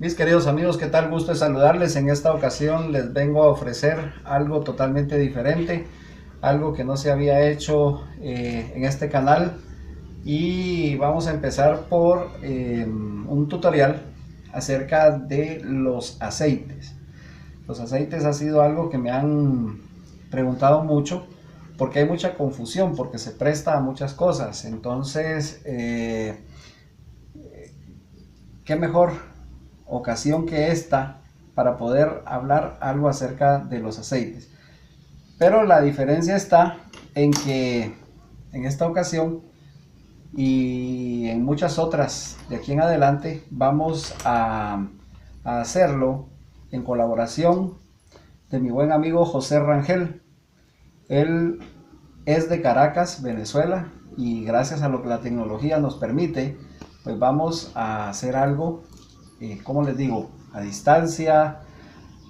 Mis queridos amigos, ¿qué tal? Gusto de saludarles. En esta ocasión les vengo a ofrecer algo totalmente diferente, algo que no se había hecho en este canal. Y vamos a empezar por un tutorial acerca de los aceites. Los aceites ha sido algo que me han preguntado mucho porque hay mucha confusión, porque se presta a muchas cosas. Entonces, qué mejor ocasión que esta para poder hablar algo acerca de los aceites. Pero la diferencia está en que en esta ocasión y en muchas otras de aquí en adelante vamos a hacerlo en colaboración de mi buen amigo José Rangel. Él es de Caracas, Venezuela, y gracias a lo que la tecnología nos permite, pues vamos a hacer algo, como les digo, a distancia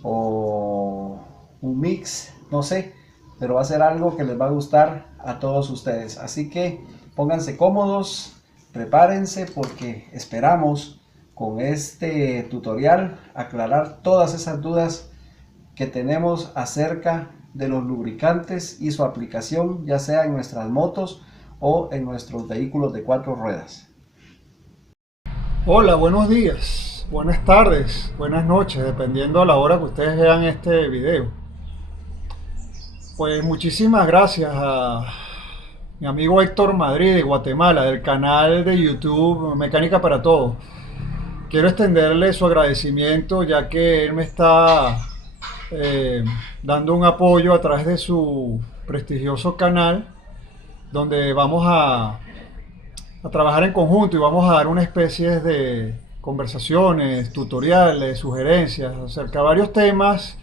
o un mix, no sé, pero va a ser algo que les va a gustar a todos ustedes. Así que pónganse cómodos, prepárense porque esperamos con este tutorial aclarar todas esas dudas que tenemos acerca de los lubricantes y su aplicación, ya sea en nuestras motos o en nuestros vehículos de 4 ruedas. Hola, buenos días, buenas tardes, buenas noches, dependiendo a la hora que ustedes vean este video. Pues muchísimas gracias a mi amigo Héctor Madrid de Guatemala, del canal de YouTube Mecánica para Todos. Quiero extenderle su agradecimiento ya que él me está dando un apoyo a través de su prestigioso canal, donde vamos a trabajar en conjunto y vamos a dar una especie de conversaciones, tutoriales, sugerencias acerca de varios temas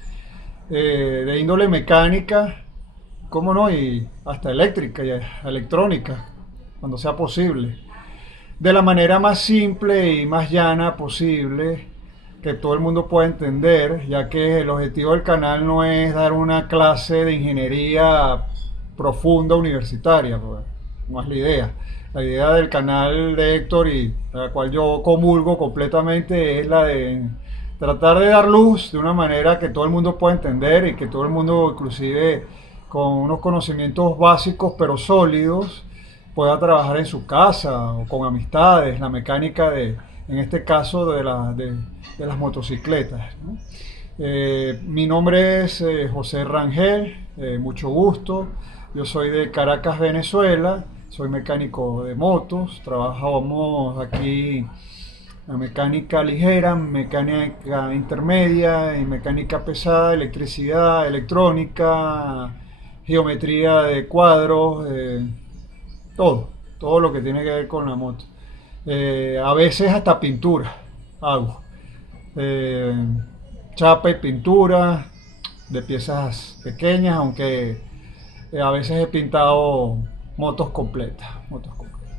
de índole mecánica, cómo no, y hasta eléctrica y electrónica, cuando sea posible, de la manera más simple y más llana posible, que todo el mundo pueda entender, ya que el objetivo del canal no es dar una clase de ingeniería profunda universitaria, pues, no es la idea. La idea del canal de Héctor, y la cual yo comulgo completamente, es la de tratar de dar luz de una manera que todo el mundo pueda entender y que todo el mundo, inclusive con unos conocimientos básicos pero sólidos, pueda trabajar en su casa o con amistades, la mecánica en este caso, de las motocicletas, ¿no? Mi nombre es José Rangel, mucho gusto. Yo soy de Caracas, Venezuela, soy mecánico de motos, trabajamos aquí en mecánica ligera, mecánica intermedia y mecánica pesada, electricidad, electrónica, geometría de cuadros, todo lo que tiene que ver con la moto. A veces hasta pintura hago. Eh, Chapa y pintura de piezas pequeñas, aunque a veces he pintado motos completas, motos completas.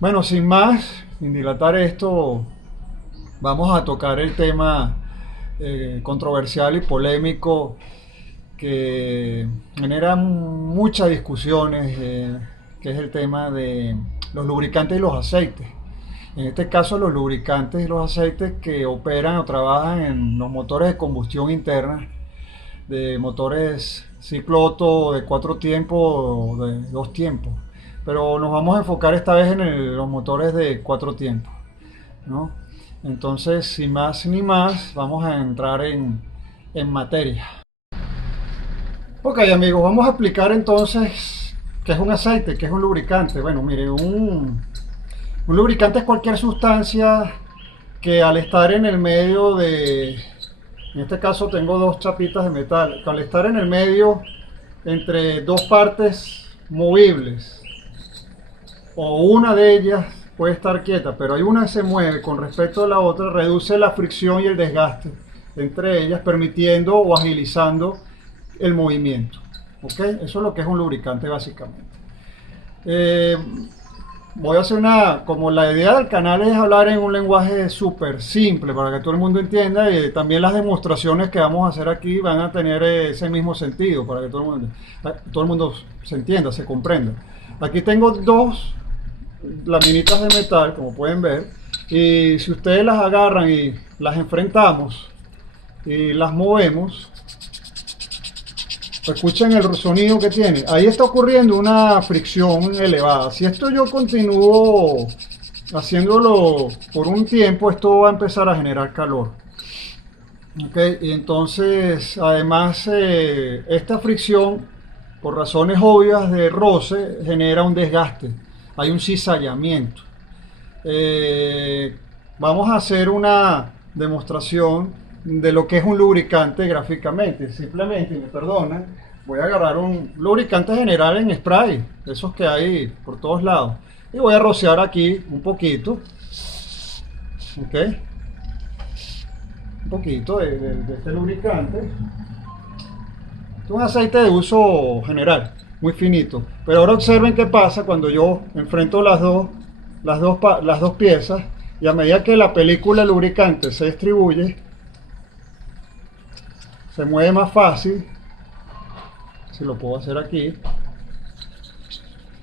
Bueno, sin más, sin dilatar esto, vamos a tocar el tema controversial y polémico que genera muchas discusiones, que es el tema de los lubricantes y los aceites. En este caso, los lubricantes y los aceites que operan o trabajan en los motores de combustión interna, de motores ciclo Otto de 4 tiempos o de 2 tiempos. Pero nos vamos a enfocar esta vez en los motores de 4 tiempos, ¿no? Entonces, sin más ni más, vamos a entrar en materia. Ok, amigos, vamos a explicar entonces qué es un aceite, qué es un lubricante. Bueno, mire, un lubricante es cualquier sustancia que al estar en el medio en este caso tengo dos chapitas de metal, que al estar en el medio entre dos partes movibles, o una de ellas puede estar quieta, pero hay una que se mueve con respecto a la otra, reduce la fricción y el desgaste entre ellas, permitiendo o agilizando el movimiento. ¿Ok? Eso es lo que es un lubricante básicamente. Voy a hacer como la idea del canal es hablar en un lenguaje súper simple para que todo el mundo entienda, y también las demostraciones que vamos a hacer aquí van a tener ese mismo sentido para que todo el mundo se entienda, se comprenda. Aquí tengo dos laminitas de metal, como pueden ver, Y si ustedes las agarran y las enfrentamos y las movemos, escuchen el sonido que tiene. Ahí está ocurriendo una fricción elevada. Si esto yo continúo haciéndolo por un tiempo, esto va a empezar a generar calor. Okay, y entonces, además, esta fricción, por razones obvias de roce, genera un desgaste. Hay un cizallamiento. Eh, Vamos a hacer una demostración de lo que es un lubricante gráficamente. Simplemente, me perdonan, voy a agarrar un lubricante general en spray, esos que hay por todos lados, y voy a rociar aquí un poquito. Ok, un poquito de este lubricante. Es un aceite de uso general, muy finito. Pero ahora observen qué pasa cuando yo enfrento las dos piezas, y a medida que la película lubricante se distribuye, se mueve más fácil. Si lo puedo hacer aquí.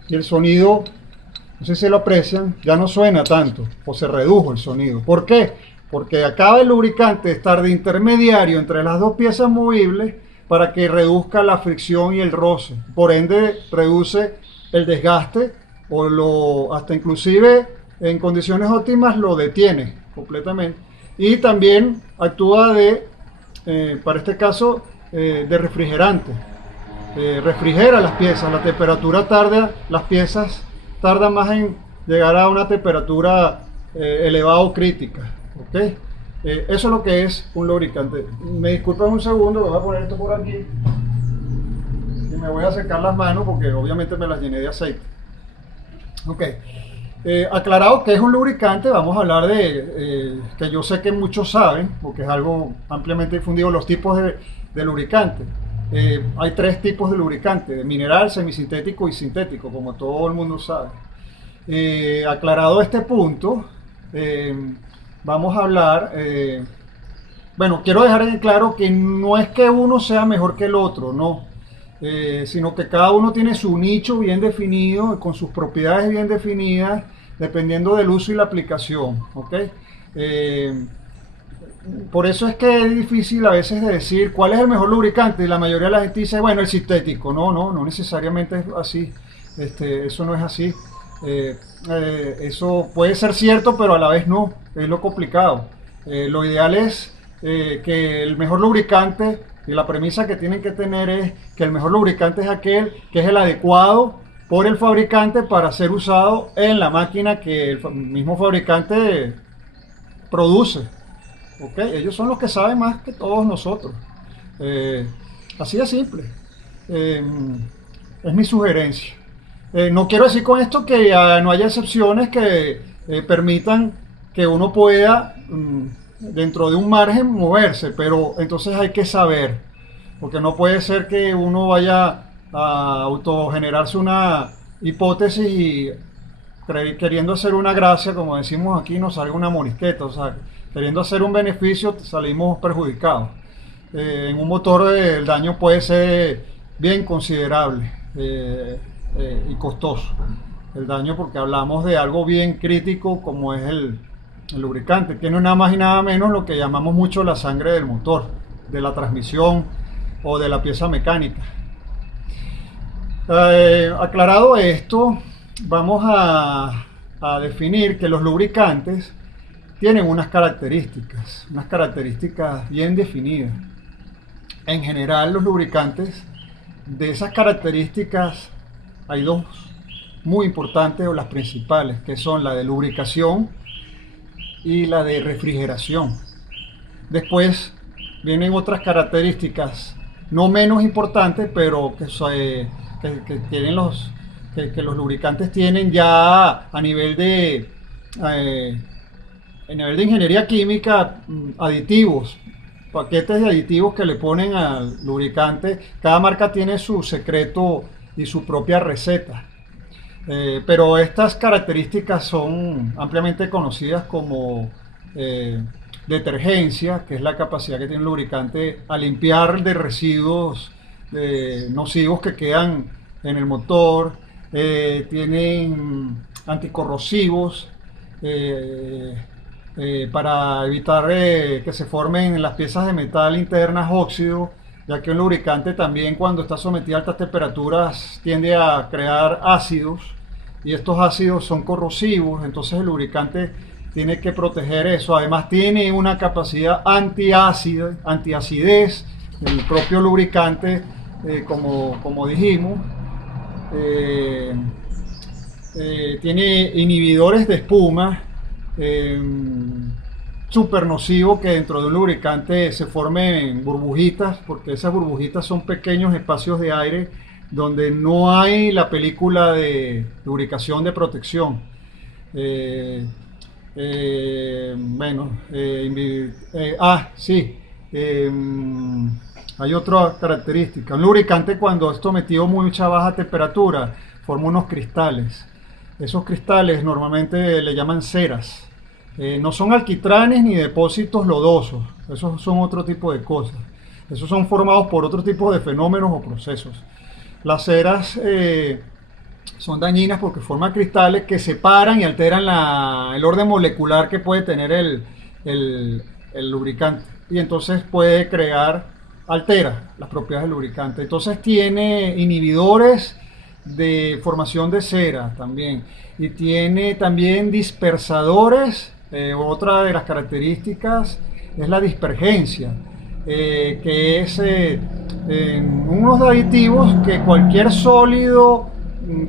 Y el sonido, no sé si lo aprecian, ya no suena tanto, o se redujo el sonido. ¿Por qué? Porque acaba el lubricante de estar de intermediario entre las dos piezas movibles para que reduzca la fricción y el roce. Por ende, reduce el desgaste hasta inclusive en condiciones óptimas lo detiene completamente. Y también actúa para este caso, de refrigerante. Refrigera las piezas, las piezas tardan más en llegar a una temperatura elevada o crítica. ¿Okay? Eso es lo que es un lubricante. Me disculpan un segundo, voy a poner esto por aquí y me voy a secar las manos porque obviamente me las llené de aceite. Ok, aclarado que es un lubricante, vamos a hablar que yo sé que muchos saben, porque es algo ampliamente difundido, los tipos de lubricante. Hay tres tipos de lubricante: de mineral, semisintético y sintético, como todo el mundo sabe. Aclarado este punto, vamos a hablar, bueno, quiero dejar en claro que no es que uno sea mejor que el otro, no, sino que cada uno tiene su nicho bien definido, con sus propiedades bien definidas, dependiendo del uso y la aplicación, ¿ok? Por eso es que es difícil a veces de decir cuál es el mejor lubricante, y la mayoría de la gente dice, bueno, el sintético. No necesariamente es así. Eso no es así. Eso puede ser cierto, pero a la vez no, es lo complicado. Lo ideal es que el mejor lubricante, y la premisa que tienen que tener es que el mejor lubricante es aquel que es el adecuado por el fabricante para ser usado en la máquina que el mismo fabricante produce. ¿Okay? Ellos son los que saben más que todos nosotros. Así de simple. Es mi sugerencia. No quiero decir con esto que no haya excepciones que permitan que uno pueda, dentro de un margen, moverse, pero entonces hay que saber, porque no puede ser que uno vaya a autogenerarse una hipótesis y queriendo hacer una gracia, como decimos aquí, nos salga una morisqueta. O sea, queriendo hacer un beneficio, salimos perjudicados. En un motor el daño puede ser bien considerable y costoso. El daño, porque hablamos de algo bien crítico como es el lubricante, que no es nada más y nada menos lo que llamamos mucho la sangre del motor, de la transmisión o de la pieza mecánica. Aclarado esto, vamos a definir que los lubricantes tienen unas características bien definidas. En general, los lubricantes, de esas características, hay dos muy importantes, o las principales, que son la de lubricación y la de refrigeración. Después vienen otras características no menos importantes, pero que tienen que los lubricantes tienen ya a nivel de ingeniería química, aditivos, paquetes de aditivos que le ponen al lubricante. Cada marca tiene su secreto y su propia receta. Pero estas características son ampliamente conocidas como detergencia, que es la capacidad que tiene el lubricante a limpiar de residuos nocivos que quedan en el motor. Tienen anticorrosivos, para evitar que se formen en las piezas de metal internas óxidos, ya que un lubricante también cuando está sometido a altas temperaturas tiende a crear ácidos y estos ácidos son corrosivos, entonces el lubricante tiene que proteger eso. Además tiene una capacidad antiacidez, el propio lubricante, como dijimos. Eh, Tiene inhibidores de espuma, súper nocivo que dentro de un lubricante se formen burbujitas, porque esas burbujitas son pequeños espacios de aire donde no hay la película de lubricación de protección. Eh, bueno, sí. eh, Hay otra característica. Un lubricante cuando es sometido a mucha baja temperatura forma unos cristales. Esos cristales normalmente le llaman ceras. No son alquitranes ni depósitos lodosos. Esos son otro tipo de cosas. Esos son formados por otro tipo de fenómenos o procesos. Las ceras son dañinas porque forman cristales que separan y alteran el orden molecular que puede tener el lubricante. Y entonces puede altera las propiedades del lubricante. Entonces tiene inhibidores de formación de cera también. Y tiene también dispersadores. Otra de las características es la dispergencia, que es unos aditivos que cualquier sólido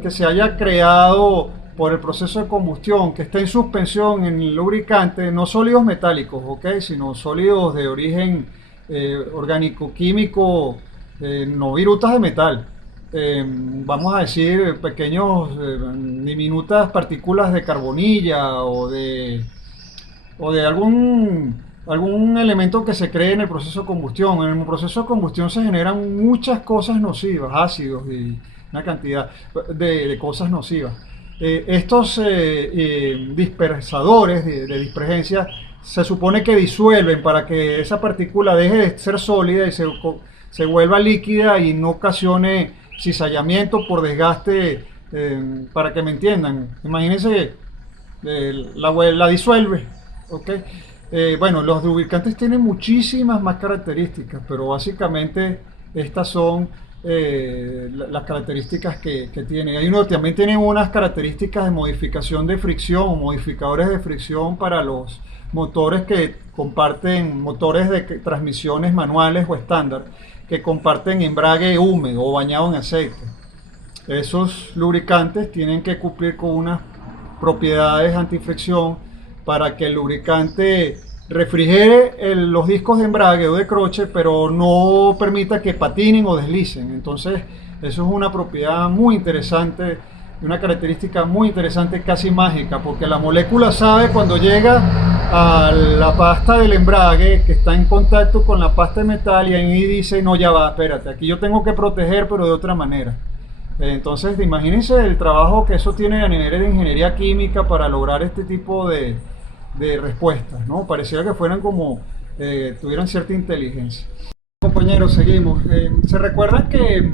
que se haya creado por el proceso de combustión, que esté en suspensión en el lubricante, no sólidos metálicos, ¿ok? Sino sólidos de origen orgánico-químico, no virutas de metal. Vamos a decir pequeños, diminutas partículas de carbonilla o de algún elemento que se cree en el proceso de combustión. En el proceso de combustión se generan muchas cosas nocivas, ácidos y una cantidad de cosas nocivas. Estos dispersadores de dispergencia se supone que disuelven para que esa partícula deje de ser sólida y se vuelva líquida y no ocasione cizallamiento por desgaste, para que me entiendan. Imagínense, la disuelve. ¿Okay? Bueno, los lubricantes tienen muchísimas más características, pero básicamente estas son las características que tiene. También tienen unas características de modificación de fricción o modificadores de fricción para los motores que comparten, motores de transmisiones manuales o estándar, que comparten embrague húmedo o bañado en aceite. Esos lubricantes tienen que cumplir con unas propiedades antifricción para que el lubricante refrigere los discos de embrague o de croche, pero no permita que patinen o deslicen. Entonces, eso es una propiedad muy interesante, una característica muy interesante, casi mágica, porque la molécula sabe cuando llega a la pasta del embrague que está en contacto con la pasta de metal y ahí dice, no, ya va, espérate, aquí yo tengo que proteger, pero de otra manera. Entonces, imagínense el trabajo que eso tiene a nivel de ingeniería química para lograr este tipo de respuestas, ¿no? Pareciera que fueran como, tuvieran cierta inteligencia. Compañeros, seguimos. ¿Se recuerdan que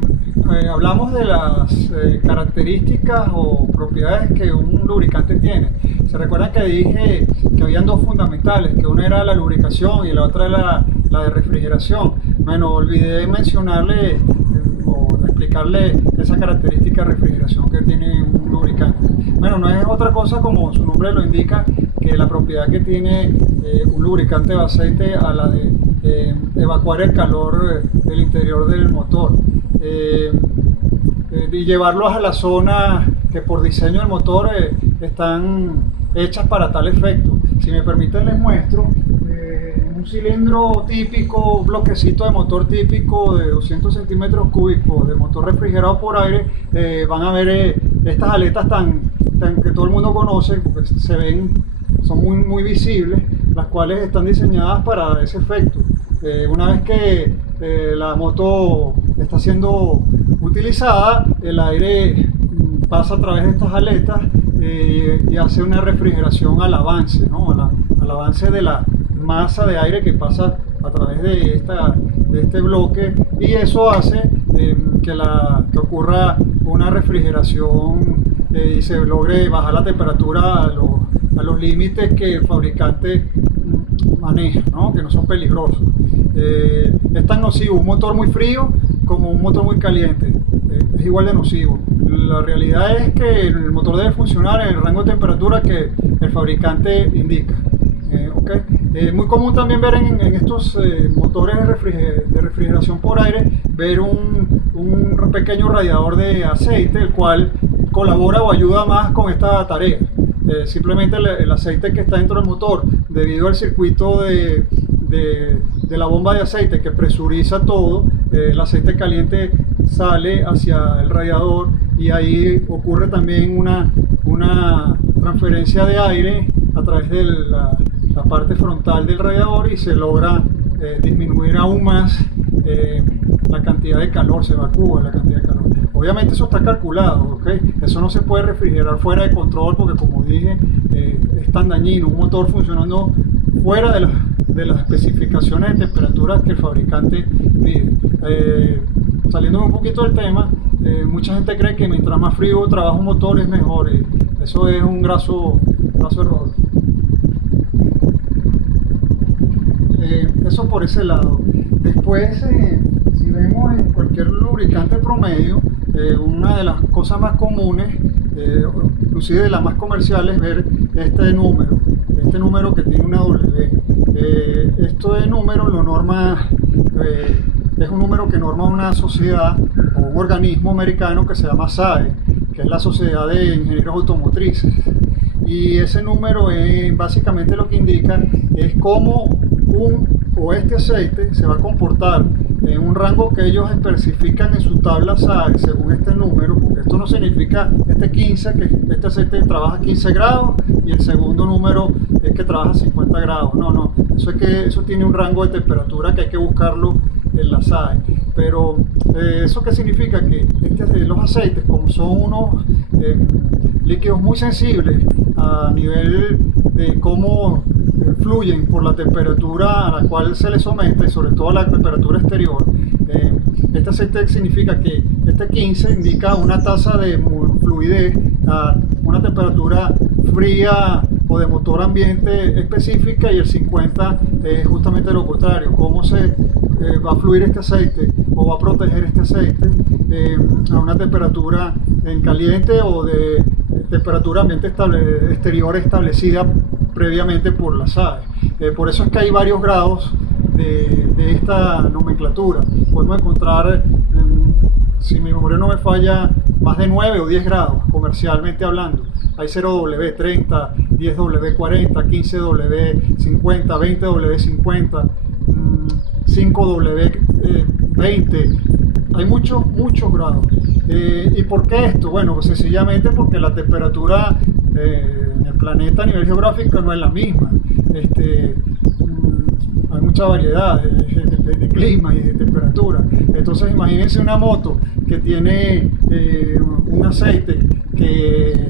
hablamos de las características o propiedades que un lubricante tiene? ¿Se recuerdan que dije que habían dos fundamentales, que una era la lubricación y la otra era la de refrigeración? Bueno, olvidé mencionarle o explicarle esa característica de refrigeración que tiene un lubricante. Bueno, no es otra cosa, como su nombre lo indica, que la propiedad que tiene un lubricante de aceite a la de evacuar el calor del interior del motor y llevarlos a la zona que por diseño del motor están hechas para tal efecto. Si me permiten les muestro un cilindro típico, un bloquecito de motor típico de 200 centímetros cúbicos de motor refrigerado por aire. Van a ver estas aletas tan que todo el mundo conoce porque se ven, son muy visibles, las cuales están diseñadas para ese efecto. Una vez que la moto está siendo utilizada, el aire pasa a través de estas aletas y hace una refrigeración al avance, ¿no? al avance de la masa de aire que pasa a través de este bloque, y eso hace que ocurra una refrigeración y se logre bajar la temperatura a a los límites que el fabricante maneja, ¿no? Que no son peligrosos. Es tan nocivo un motor muy frío como un motor muy caliente, es igual de nocivo. La realidad es que el motor debe funcionar en el rango de temperatura que el fabricante indica. Okay. Muy común también ver en estos motores de refrigeración por aire, ver un pequeño radiador de aceite, el cual colabora o ayuda más con esta tarea. Simplemente el aceite que está dentro del motor, debido al circuito de la bomba de aceite que presuriza todo, el aceite caliente sale hacia el radiador y ahí ocurre también una transferencia de aire a través de la parte frontal del radiador y se logra disminuir aún más la cantidad de calor, se evacúa la cantidad de calor. Obviamente eso está calculado, ¿okay? Eso no se puede refrigerar fuera de control porque, como dije, es tan dañino. Un motor funcionando fuera de las especificaciones de temperaturas que el fabricante pide. Saliendo un poquito del tema, mucha gente cree que mientras más frío trabaja un motor es mejor. Eso es un graso error. Eso por ese lado. Después, si vemos en cualquier lubricante promedio, una de las cosas más comunes, inclusive de las más comerciales, es ver este número que tiene una W. Este número lo norma, es un número que norma una sociedad o un organismo americano que se llama SAE, que es la Sociedad de Ingenieros Automotrices. Y ese número básicamente lo que indica es cómo este aceite se va a comportar en un rango que ellos especifican en su tabla SAE según este número, porque esto no significa este 15, que este aceite trabaja a 15 grados y el segundo número es que trabaja a 50 grados. No, eso tiene un rango de temperatura que hay que buscarlo en la SAE. Pero ¿eso qué significa? Que los aceites, como son unos líquidos muy sensibles a nivel de cómo fluyen por la temperatura a la cual se les somete, sobre todo la temperatura exterior, este aceite significa que este 15 indica una tasa de fluidez a una temperatura fría o de motor ambiente específica, y el 50 es justamente lo contrario, cómo se va a fluir este aceite o va a proteger este aceite a una temperatura en caliente o de temperatura ambiente exterior establecida previamente por la SAE. Por eso es que hay varios grados de esta nomenclatura. Podemos encontrar, si mi memoria no me falla, más de 9 o 10 grados comercialmente hablando. Hay 0W30, 10W40, 15W50, 20W50, 5W20. Hay muchos grados. ¿Y por qué esto? Bueno, pues sencillamente porque la temperatura en el planeta a nivel geográfico no es la misma. Hay mucha variedad de clima y de temperatura. Entonces imagínense una moto que tiene un aceite que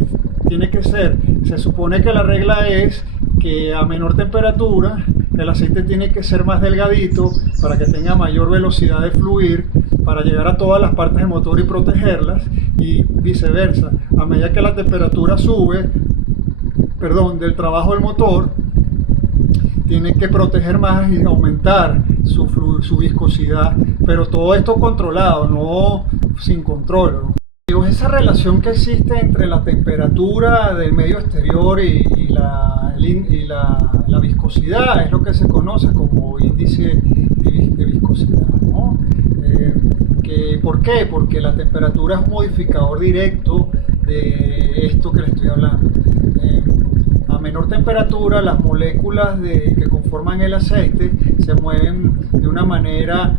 tiene que ser, se supone que la regla es que a menor temperatura el aceite tiene que ser más delgadito para que tenga mayor velocidad de fluir, para llegar a todas las partes del motor y protegerlas, y viceversa. A medida que la temperatura sube, del trabajo del motor, tiene que proteger más y aumentar su viscosidad, pero todo esto controlado, no sin control, ¿no? Esa relación que existe entre la temperatura del medio exterior y la viscosidad es lo que se conoce como índice de viscosidad, ¿no? ¿Por qué? Porque la temperatura es un modificador directo de esto que le estoy hablando. A menor temperatura, las moléculas que conforman el aceite se mueven de una manera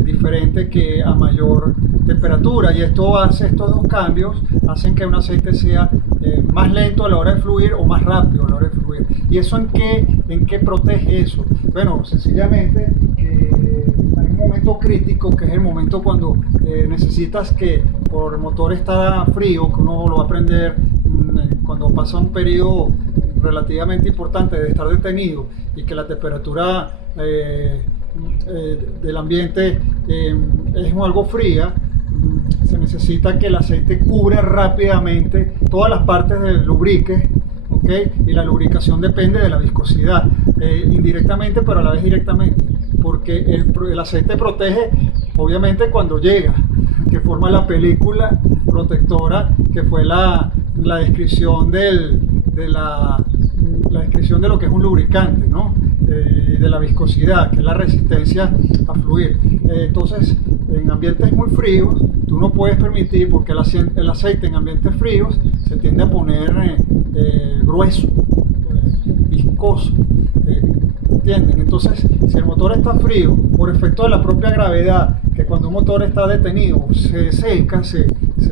diferente que a mayor temperatura, y estos dos cambios hacen que un aceite sea más lento a la hora de fluir o más rápido a la hora de fluir. ¿Y eso en qué protege eso? Bueno, sencillamente hay un momento crítico, que es el momento cuando necesitas que, por el motor está frío, que uno lo va a prender cuando pasa un periodo relativamente importante de estar detenido y que la temperatura del ambiente es algo fría. Se necesita que el aceite cubra rápidamente todas las partes del lubrique, ¿ok? ¿ok? Y la lubricación depende de la viscosidad, indirectamente pero a la vez directamente, porque el aceite protege obviamente cuando llega, que forma la película protectora que fue la descripción la descripción de lo que es un lubricante, ¿no? De la viscosidad, que es la resistencia a fluir. Entonces, en ambientes muy fríos, tú no puedes permitir, porque el aceite en ambientes fríos se tiende a poner grueso, viscoso. ¿Entienden? Entonces, si el motor está frío, por efecto de la propia gravedad, que cuando un motor está detenido se seca, se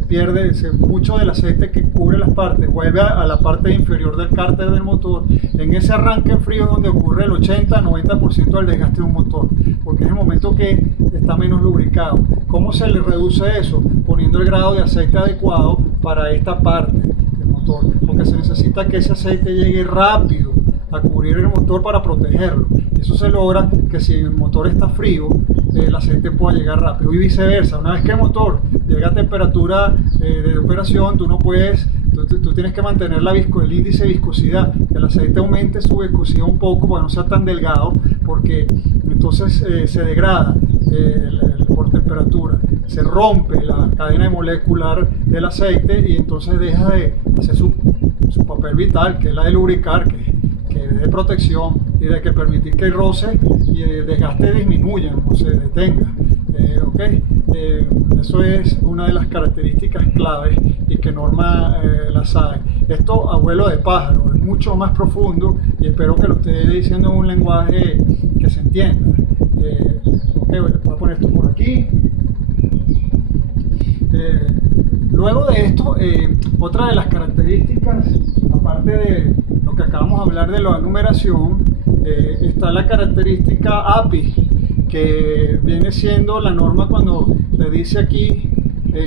pierde mucho del aceite que cubre las partes, vuelve a la parte inferior del cárter del motor. En ese arranque en frío es donde ocurre el 80-90% del desgaste de un motor, porque es el momento que está menos lubricado. ¿Cómo se le reduce eso? Poniendo el grado de aceite adecuado para esta parte del motor, porque se necesita que ese aceite llegue rápido a cubrir el motor para protegerlo. Eso se logra que si el motor está frío, el aceite pueda llegar rápido, y viceversa. Una vez que el motor llega a temperatura de operación, tú no puedes, tú tienes que mantener el índice de viscosidad, que el aceite aumente su viscosidad un poco para no sea tan delgado, porque entonces se degrada por temperatura, se rompe la cadena molecular del aceite y entonces deja de hacer su papel vital, que es la de lubricar, que es de protección y de que permitir que el roce y el desgaste disminuyan o se detenga. Eso es una de las características claves y que norma la SAE. Esto, abuelo de pájaro, es mucho más profundo y espero que lo esté diciendo en un lenguaje que se entienda. Voy a poner esto por aquí. Luego de esto, otra de las características, aparte de lo que acabamos de hablar de la numeración, está la característica API, que viene siendo la norma cuando le dice aquí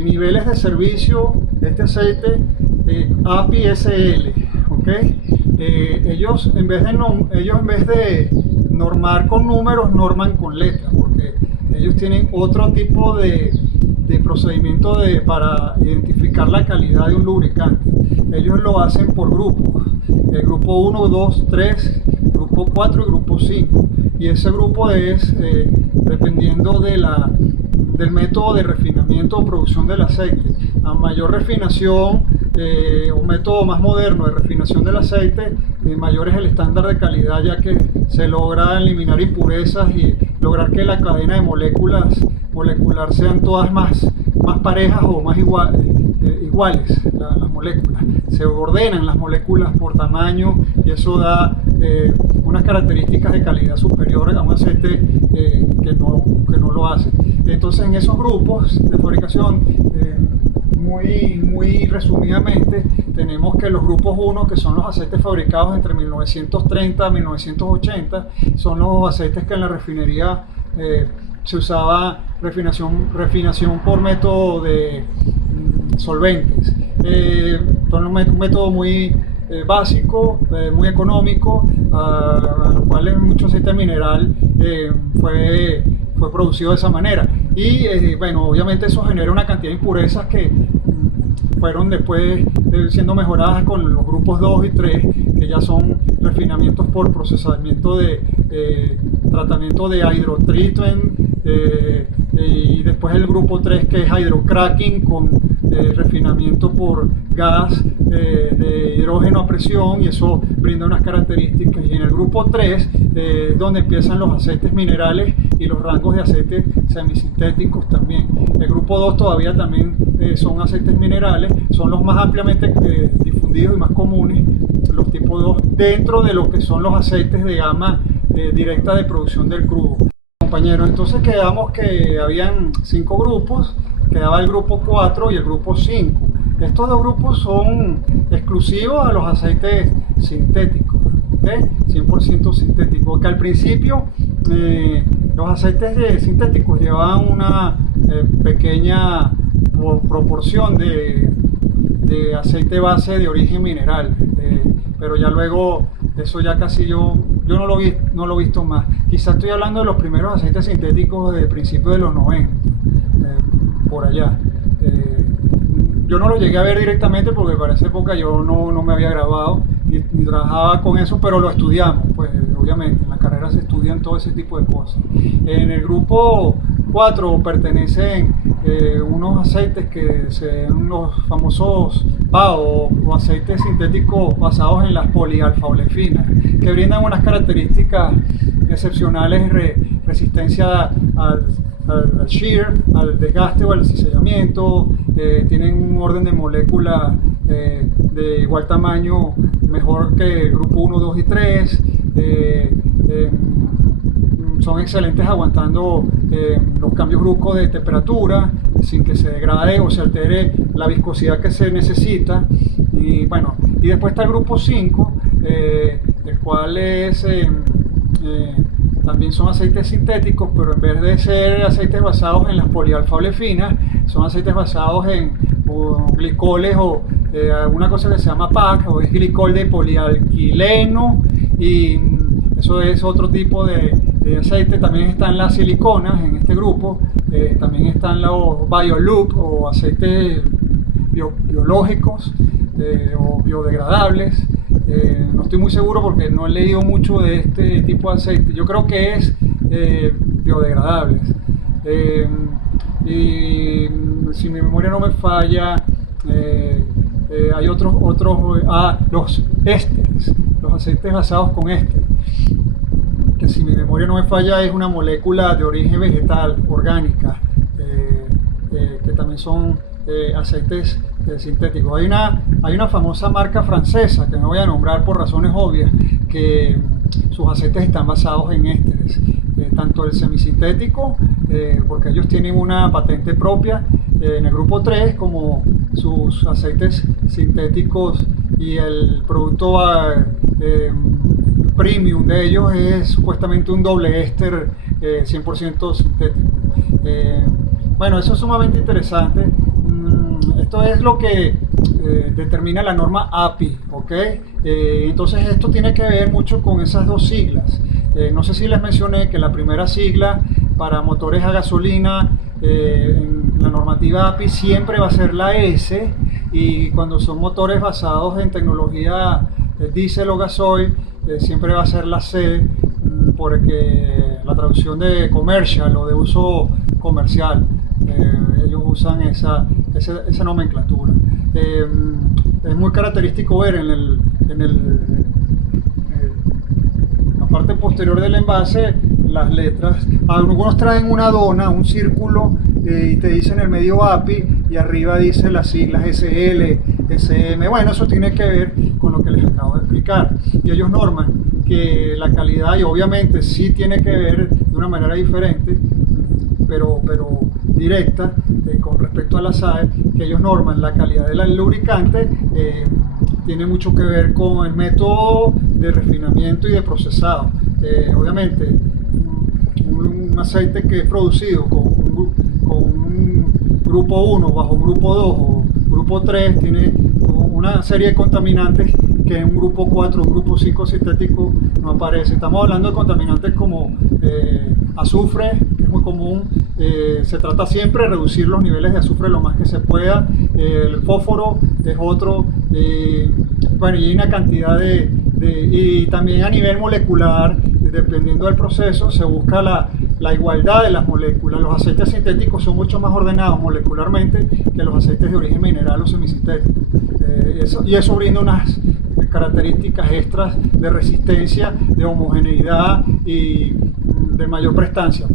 niveles de servicio de este aceite, API SL, ellos en vez de normar con números, norman con letras, porque ellos tienen otro tipo de procedimiento para identificar la calidad de un lubricante. Ellos lo hacen por grupos, el grupo 1, 2, 3, grupo 4 y grupo 5, y ese grupo es dependiendo del método de refinamiento o producción del aceite. A mayor refinación, un método más moderno de refinación del aceite, mayor es el estándar de calidad, ya que se logra eliminar impurezas y lograr que la cadena de molecular sean todas más parejas o más iguales las moléculas. Se ordenan las moléculas por tamaño y eso da unas características de calidad superior a un aceite que no lo hace. Entonces, en esos grupos de fabricación, muy resumidamente, tenemos que los grupos 1, que son los aceites fabricados entre 1930 a 1980, son los aceites que en la refinería se usaba refinación por método de solventes. Son un método muy básico, muy económico, a lo cual mucho aceite mineral fue producido de esa manera. Y bueno, obviamente eso genera una cantidad de impurezas que fueron después siendo mejoradas con los grupos 2 y 3, que ya son refinamientos por procesamiento de tratamiento de hydrotreatment, y después el grupo 3, que es hydrocracking con refinamiento por gas de hidrógeno a presión, y eso brinda unas características. Y en el grupo 3 donde empiezan los aceites minerales y los rangos de aceites semisintéticos también. El grupo 2 todavía también son aceites minerales, son los más ampliamente difundidos y más comunes, los tipo 2, dentro de lo que son los aceites de gama directa de producción del crudo. Compañeros, entonces quedamos que habían 5 grupos, quedaba el grupo 4 y el grupo 5. Estos dos grupos son exclusivos a los aceites sintéticos, 100% sintéticos, que al principio los aceites sintéticos llevaban una pequeña proporción de aceite base de origen mineral, pero ya luego eso ya casi yo no lo he visto más. Quizás estoy hablando de los primeros aceites sintéticos de principios de los 90, por allá. Yo no lo llegué a ver directamente porque para esa época yo no me había grabado, ni trabajaba con eso, pero lo estudiamos, pues obviamente en la carrera se estudian todo ese tipo de cosas. En el grupo 4 pertenecen unos aceites que son los famosos PAO o aceites sintéticos basados en las polialfa-olefinas, que brindan unas características excepcionales, resistencia al shear, al desgaste o al cizallamiento, tienen un orden de moléculas de igual tamaño, mejor que el grupo 1, 2 y 3. Son excelentes aguantando los cambios bruscos de temperatura sin que se degrade o se altere la viscosidad que se necesita. Y bueno, y después está el grupo 5, el cual es también son aceites sintéticos, pero en vez de ser aceites basados en las polialfa-olefinas, son aceites basados en glicoles o alguna cosa que se llama PAC, o es glicol de polialquileno, y eso es otro tipo de aceite. También están las siliconas en este grupo, también están los bioloop o aceites biológicos o biodegradables. No estoy muy seguro porque no he leído mucho de este tipo de aceite. Yo creo que es biodegradables. Y si mi memoria no me falla, hay otros los ésteres, los aceites basados con éster, que si mi memoria no me falla es una molécula de origen vegetal, orgánica, que también son aceites sintéticos. Hay una famosa marca francesa, que no voy a nombrar por razones obvias, que sus aceites están basados en ésteres, tanto el semisintético, porque ellos tienen una patente propia en el grupo 3, como sus aceites sintéticos, y el producto premium de ellos es supuestamente un doble éster 100% sintético. Bueno, eso es sumamente interesante. Esto es lo que determina la norma API, ¿ok? Entonces esto tiene que ver mucho con esas dos siglas. No sé si les mencioné que la primera sigla para motores a gasolina en la normativa API siempre va a ser la S, y cuando son motores basados en tecnología diésel o gasoil siempre va a ser la C, porque la traducción de commercial o de uso comercial, ellos usan esa nomenclatura. Es muy característico ver en la parte posterior del envase las letras. Algunos traen una dona, un círculo, y te dicen el medio API, y arriba dice las siglas SL, SM. Bueno, eso tiene que ver con lo que les acabo de explicar. Y ellos norman que la calidad, y obviamente sí tiene que ver de una manera diferente, pero directa, con respecto a la SAE, que ellos norman la calidad del lubricante, tiene mucho que ver con el método de refinamiento y de procesado. Obviamente, un aceite que es producido con un grupo 1 bajo un grupo 2 o grupo 3 tiene una serie de contaminantes que en un grupo 4 o un grupo 5 sintético no aparece. Estamos hablando de contaminantes como azufre, que es muy común. Se trata siempre de reducir los niveles de azufre lo más que se pueda. El fósforo es otro. Bueno, y hay una cantidad y también a nivel molecular, dependiendo del proceso, se busca la igualdad de las moléculas. Los aceites sintéticos son mucho más ordenados molecularmente que los aceites de origen mineral o semisintético. Y eso brinda unas características extras de resistencia, de homogeneidad y de mayor prestancia,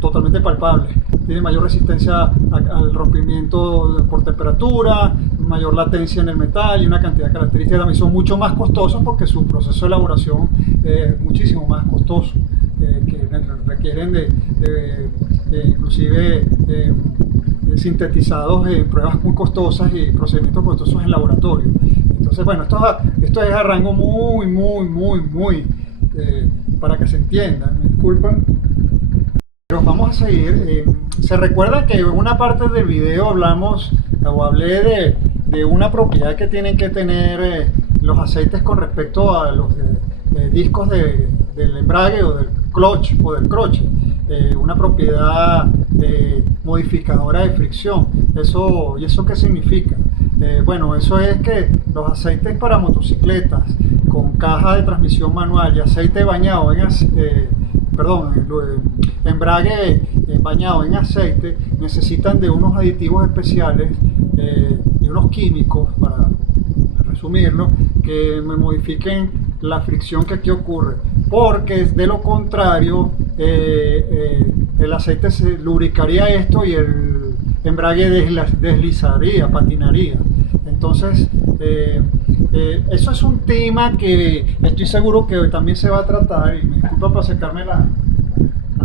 totalmente palpable. Tiene mayor resistencia al rompimiento por temperatura, mayor latencia en el metal y una cantidad de características. También son mucho más costosos porque su proceso de elaboración es muchísimo más costoso, que requieren inclusive sintetizados en pruebas muy costosas y procedimientos costosos en laboratorio. Entonces, bueno, esto es a rango muy para que se entienda. Me disculpan. Pero vamos a seguir. Se recuerda que en una parte del video hablé de una propiedad que tienen que tener los aceites con respecto a los discos del embrague o del clutch o del croche. Una propiedad modificadora de fricción. ¿Y eso qué significa? Bueno, eso es que los aceites para motocicletas con caja de transmisión manual y aceite bañado embrague bañado en aceite necesitan de unos aditivos especiales y unos químicos, para resumirlo, que me modifiquen la fricción que aquí ocurre, porque de lo contrario el aceite se lubricaría esto y el embrague deslizaría, patinaría. Entonces, eso es un tema que estoy seguro que también se va a tratar, y me disculpa por secarme las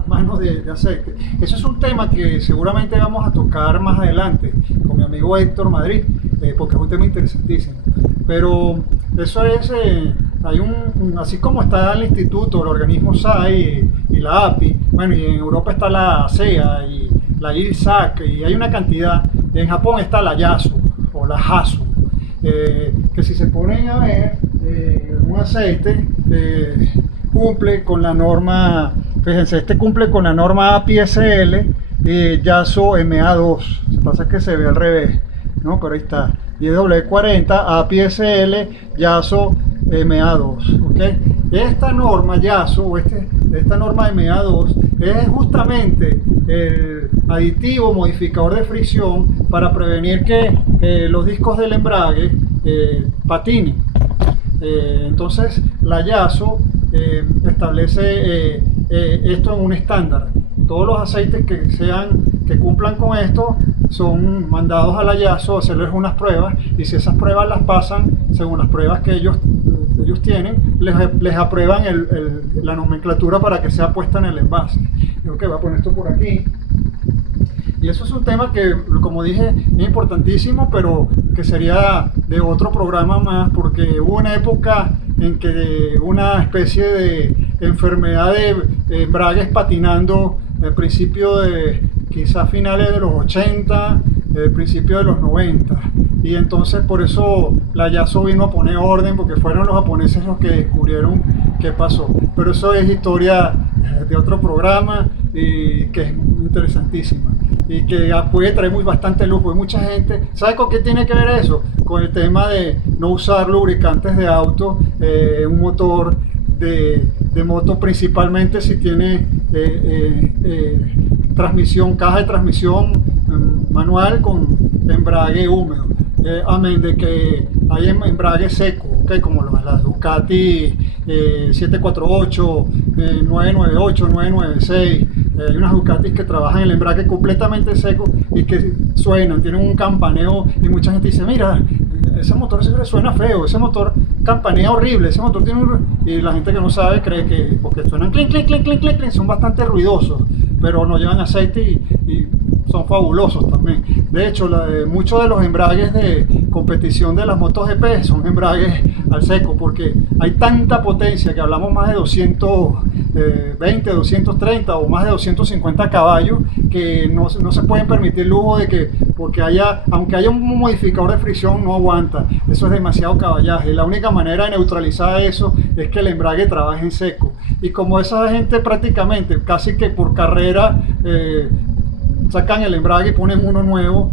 manos de aceite. Eso es un tema que seguramente vamos a tocar más adelante con mi amigo Héctor Madrid, porque es un tema interesantísimo. Pero eso es, así como está el instituto, el organismo SAI y la API, bueno, y en Europa está la ASEA y la IRSAC, y hay una cantidad. En Japón está la YASU o la JASU, que si se ponen a ver, un aceite cumple con la norma, fíjense, este cumple con la norma API-SL YASU MA2, lo que pasa es que se ve al revés, ¿no? Pero ahí está, IW40 API-SL YASU MA2, ¿ok? Esta norma YASU, esta norma MA2 es justamente el aditivo modificador de fricción para prevenir que los discos del embrague patinen. Entonces la YASU establece esto en un estándar. Todos los aceites que cumplan con esto son mandados a la YASU a hacerles unas pruebas, y si esas pruebas las pasan según las pruebas que ellos tienen, les aprueban la nomenclatura para que sea puesta en el envase. Creo que voy a poner esto por aquí. Y eso es un tema que, como dije, es importantísimo, pero que sería de otro programa más, porque hubo una época en que una especie de enfermedad de embragues patinando al principio quizás finales de los 80, principio de los 90. Y entonces por eso la YASU vino a poner orden, porque fueron los japoneses los que descubrieron qué pasó. Pero eso es historia de otro programa, y que es interesantísima y que puede traer bastante lujo. Y mucha gente, ¿sabe con qué tiene que ver eso? Con el tema de no usar lubricantes de auto, un motor de moto, principalmente si tiene caja de transmisión manual con embrague húmedo, amén de que hay embrague seco, ¿okay? Como las Ducati 748, 998, 996. Hay unas Ducatis que trabajan el embrague completamente seco y que suenan, tienen un campaneo, y mucha gente dice, mira, ese motor siempre suena feo, ese motor campanea horrible, ese motor tiene y la gente que no sabe cree que porque suenan clink, clink, clink, clink, clink, clink, son bastante ruidosos, pero no llevan aceite y son fabulosos también. De hecho, muchos de los embragues de competición de las motos GP son embragues al seco, porque hay tanta potencia, que hablamos más de 220, 230 o más de 250 caballos, que no se pueden permitir el lujo de que, porque aunque haya un modificador de fricción, no aguanta. Eso es demasiado caballaje. La única manera de neutralizar eso es que el embrague trabaje en seco. Y como esa gente prácticamente, casi que por carrera, sacan el embrague y ponen uno nuevo,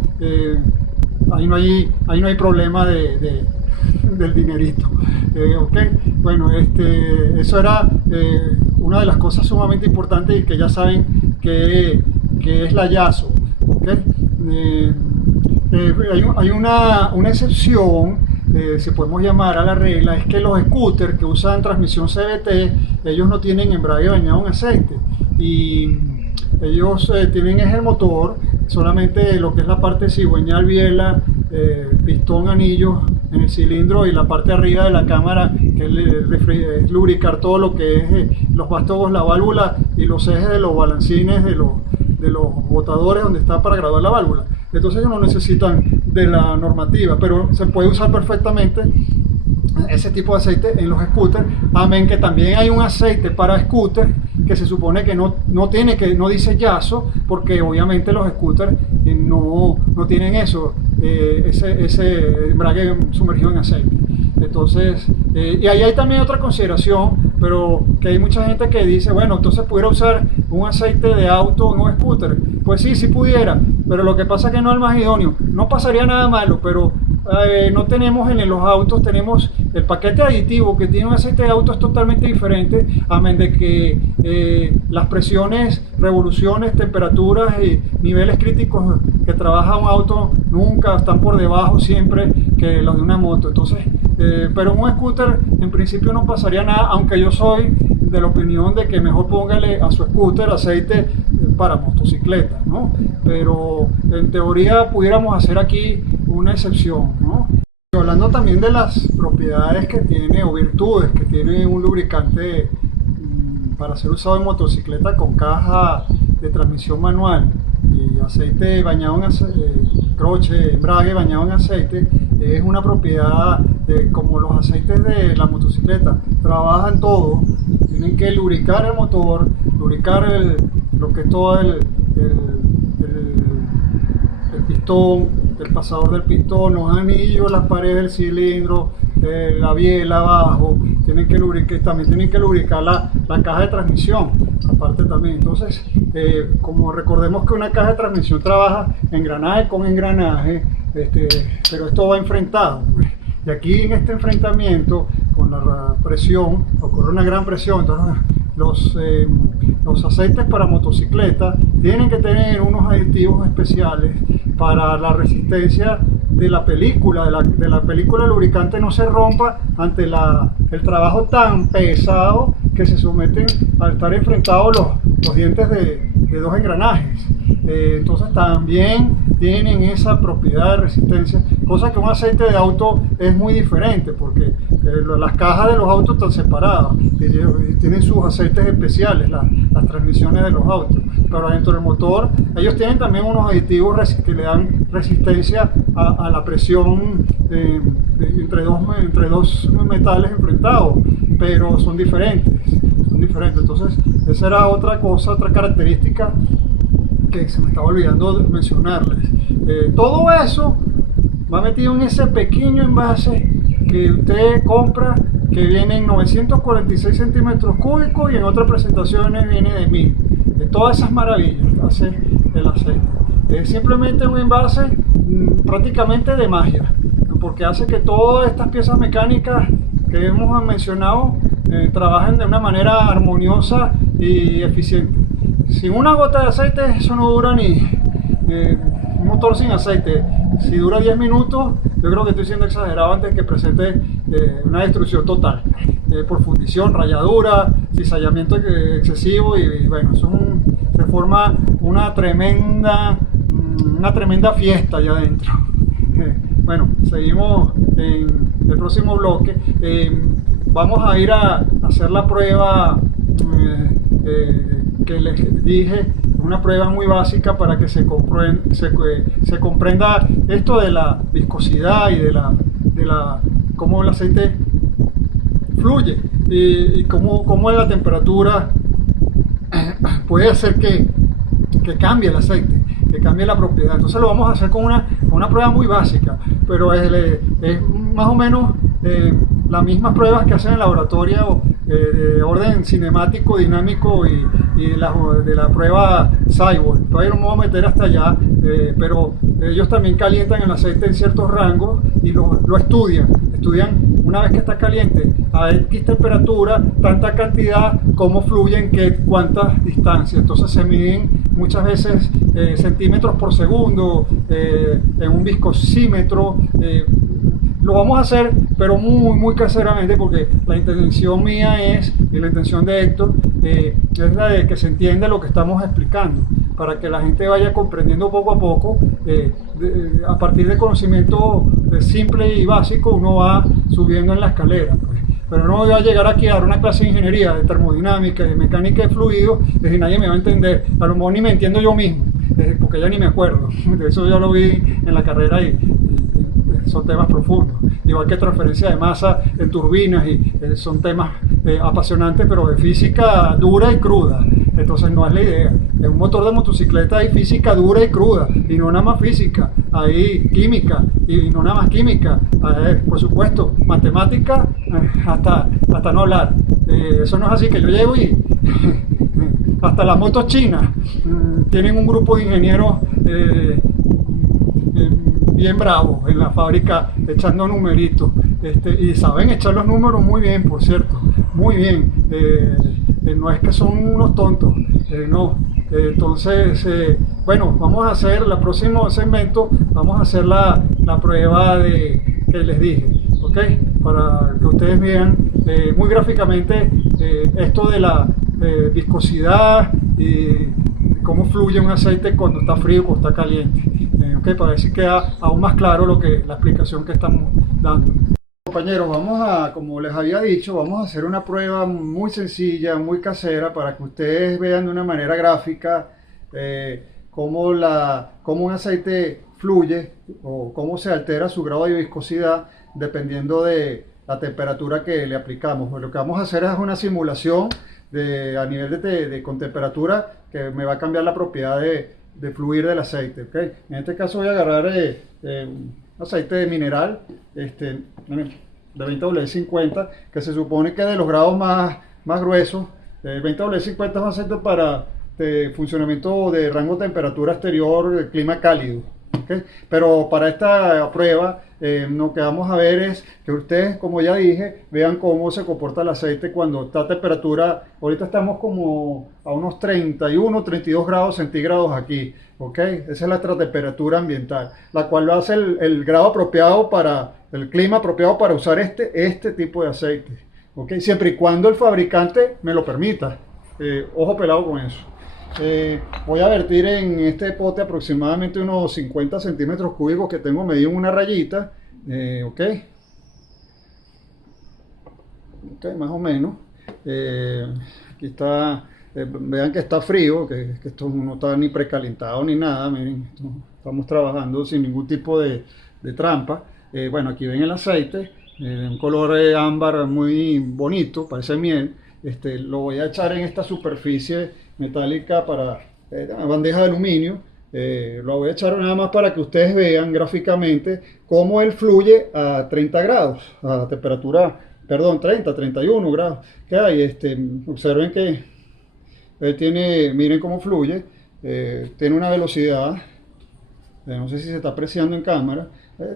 ahí no hay problema del dinerito. Okay. Bueno, eso era una de las cosas sumamente importantes, y que ya saben que es la YASU. Okay. Hay una excepción, si podemos llamar a la regla, es que los scooters que usan transmisión CVT, ellos no tienen embrague bañado en aceite, y ellos tienen el motor, solamente lo que es la parte cigüeñal, biela, pistón, anillos en el cilindro, y la parte de arriba de la cámara, que es lubricar todo lo que es los vástagos, la válvula y los ejes de los balancines de los botadores donde está para graduar la válvula. Entonces ellos no necesitan de la normativa, pero se puede usar perfectamente ese tipo de aceite en los scooters. Amén, que también hay un aceite para scooters que se supone que no dice YASU, porque obviamente los scooters no tienen eso, ese embrague sumergido en aceite. Entonces, y ahí hay también otra consideración, pero que hay mucha gente que dice, bueno, entonces pudiera usar un aceite de auto en un scooter. Pues sí pudiera, pero lo que pasa es que no es el más idóneo. No pasaría nada malo, pero no tenemos en los autos, tenemos el paquete aditivo que tiene un aceite de auto es totalmente diferente, a menos de que las presiones, revoluciones, temperaturas y niveles críticos que trabaja un auto nunca están por debajo siempre que los de una moto. Entonces, pero en un scooter en principio no pasaría nada, aunque yo soy de la opinión de que mejor póngale a su scooter aceite para motocicleta, ¿no? Pero en teoría pudiéramos hacer aquí una excepción, ¿no? Hablando también de las propiedades que tiene o virtudes que tiene un lubricante para ser usado en motocicleta con caja de transmisión manual y aceite bañado en aceite, croche, embrague bañado en aceite, es una propiedad como los aceites de la motocicleta trabajan todo, tienen que lubricar el motor, lubricar lo que es todo el pistón, el pasador del pistón, los anillos, las paredes del cilindro, la biela abajo, tienen que lubricar, también tienen que lubricar la caja de transmisión, aparte también. Entonces, como recordemos que una caja de transmisión trabaja engranaje con engranaje, pero esto va enfrentado. Y aquí en este enfrentamiento, con la presión, ocurre una gran presión. Entonces, los aceites para motocicleta tienen que tener unos aditivos especiales para la resistencia de la película, de la película lubricante no se rompa ante el trabajo tan pesado que se someten al estar enfrentados los dientes de dos engranajes. Entonces también tienen esa propiedad de resistencia, cosa que un aceite de auto es muy diferente porque las cajas de los autos están separadas y tienen sus aceites especiales, las transmisiones de los autos, pero dentro del motor ellos tienen también unos aditivos que le dan resistencia a la presión entre dos metales enfrentados, pero son diferentes. Entonces esa era otra cosa, otra característica que se me estaba olvidando mencionarles. Todo eso va metido en ese pequeño envase que usted compra, que viene en 946 centímetros cúbicos y en otras presentaciones viene de 1000. De todas esas maravillas hace el aceite. Es simplemente un envase prácticamente de magia, porque hace que todas estas piezas mecánicas que hemos mencionado trabajen de una manera armoniosa y eficiente. Sin una gota de aceite eso no dura ni un motor sin aceite. Si dura 10 minutos, yo creo que estoy siendo exagerado antes que presente una destrucción total por fundición, rayadura, cizallamiento excesivo y bueno, se forma una tremenda fiesta allá adentro. Bueno, seguimos en el próximo bloque. Vamos a ir a hacer la prueba que les dije, una prueba muy básica para que se comprenda esto de la viscosidad y de cómo el aceite fluye y cómo la temperatura puede hacer que cambie el aceite, que cambie la propiedad. Entonces lo vamos a hacer con una prueba muy básica, pero es más o menos las mismas pruebas que hacen en el laboratorio de orden cinemático, dinámico y de la prueba Cyborg. Todavía no me voy a meter hasta allá, pero ellos también calientan el aceite en ciertos rangos y lo estudian una vez que está caliente a X temperatura, tanta cantidad, cómo fluye en cuántas distancias. Entonces se miden muchas veces centímetros por segundo en un viscosímetro. Lo vamos a hacer, pero muy, muy caseramente, porque la intención mía y la intención de Héctor es la de que se entienda lo que estamos explicando, para que la gente vaya comprendiendo poco a poco. A partir de conocimiento simple y básico, uno va subiendo en la escalera. Pero no voy a llegar aquí a dar una clase de ingeniería, de termodinámica, de mecánica de fluidos, desde nadie me va a entender. A lo mejor ni me entiendo yo mismo, porque ya ni me acuerdo. De eso ya lo vi en la carrera y son temas profundos. Igual que transferencia de masa en turbinas, y son temas apasionantes, pero de física dura y cruda. Entonces no es la idea. En un motor de motocicleta hay física dura y cruda, y no nada más física, hay química, y no nada más química, por supuesto, matemática, hasta no hablar. Eso no es así que yo llego y hasta las motos chinas tienen un grupo de ingenieros bien bravos en la fábrica echando numeritos, y saben echar los números muy bien, por cierto, muy bien. No es que son unos tontos, no. Entonces, bueno, vamos a hacer el próximo segmento, vamos a hacer la prueba que les dije, ¿ok? Para que ustedes vean muy gráficamente esto de la viscosidad y cómo fluye un aceite cuando está frío, cuando está caliente. ¿Ok? Para ver si queda aún más claro la explicación que estamos dando. Compañeros, vamos a, como les había dicho, vamos a hacer una prueba muy sencilla, muy casera, para que ustedes vean de una manera gráfica cómo un aceite fluye o cómo se altera su grado de viscosidad dependiendo de la temperatura que le aplicamos. Lo que vamos a hacer es una simulación a nivel con temperatura que me va a cambiar la propiedad de fluir del aceite. ¿Okay? En este caso voy a agarrar aceite mineral de 20W50, que se supone que es de los grados más gruesos. 20W50 es un aceite para funcionamiento de rango de temperatura exterior, clima cálido. ¿Okay? Pero para esta prueba lo que vamos a ver es que ustedes, como ya dije, vean cómo se comporta el aceite cuando está a temperatura. Ahorita estamos como a unos 31, 32 grados centígrados aquí. ¿Okay? Esa es nuestra temperatura ambiental, la cual va a ser el grado apropiado el clima apropiado para usar este tipo de aceite. ¿Okay? Siempre y cuando el fabricante me lo permita. Ojo pelado con eso. Voy a vertir en este pote aproximadamente unos 50 centímetros cúbicos que tengo medido en una rayita. Ok, más o menos. Aquí está. Vean que está frío, que esto no está ni precalentado ni nada. Miren, estamos trabajando sin ningún tipo de trampa. Bueno, aquí ven el aceite, un color ámbar muy bonito, parece miel. Lo voy a echar en esta superficie metálica para una bandeja de aluminio. Lo voy a echar nada más para que ustedes vean gráficamente cómo él fluye a 30 grados, a temperatura, perdón, 31 grados que hay. Observen que él tiene, miren cómo fluye, tiene una velocidad, no sé si se está apreciando en cámara,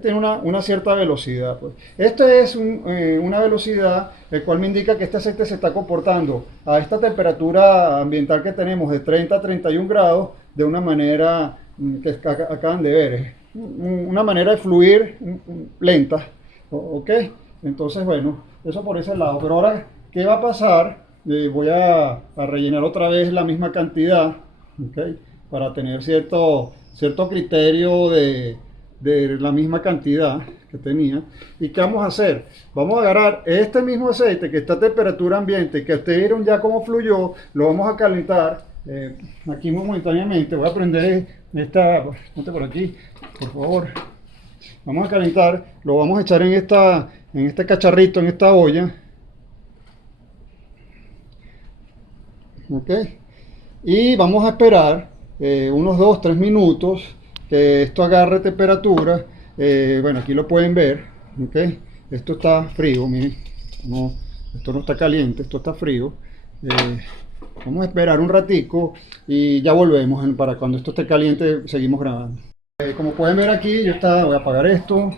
tiene una cierta velocidad. Pues. Esta es una velocidad el cual me indica que este aceite se está comportando a esta temperatura ambiental que tenemos de 30 a 31 grados de una manera que acaban de ver, una manera de fluir lenta. ¿Ok? Entonces, bueno, eso por ese lado. Pero ahora, ¿qué va a pasar? Voy a rellenar otra vez la misma cantidad, ¿okay? Para tener cierto criterio de la misma cantidad que tenía. ¿Y qué vamos a hacer? Vamos a agarrar este mismo aceite que está a temperatura ambiente, que ustedes vieron ya cómo fluyó, lo vamos a calentar aquí momentáneamente. Voy a prender ponte por aquí, por favor. Vamos a calentar, lo vamos a echar en este cacharrito, en esta olla. ¿Ok? Y vamos a esperar unos 2-3 minutos que esto agarre temperatura. Bueno, aquí lo pueden ver. ¿Okay? Esto está frío, miren. Esto no está caliente, esto está frío. Vamos a esperar un ratico y ya volvemos. Para cuando esto esté caliente seguimos grabando. Como pueden ver aquí, voy a apagar esto.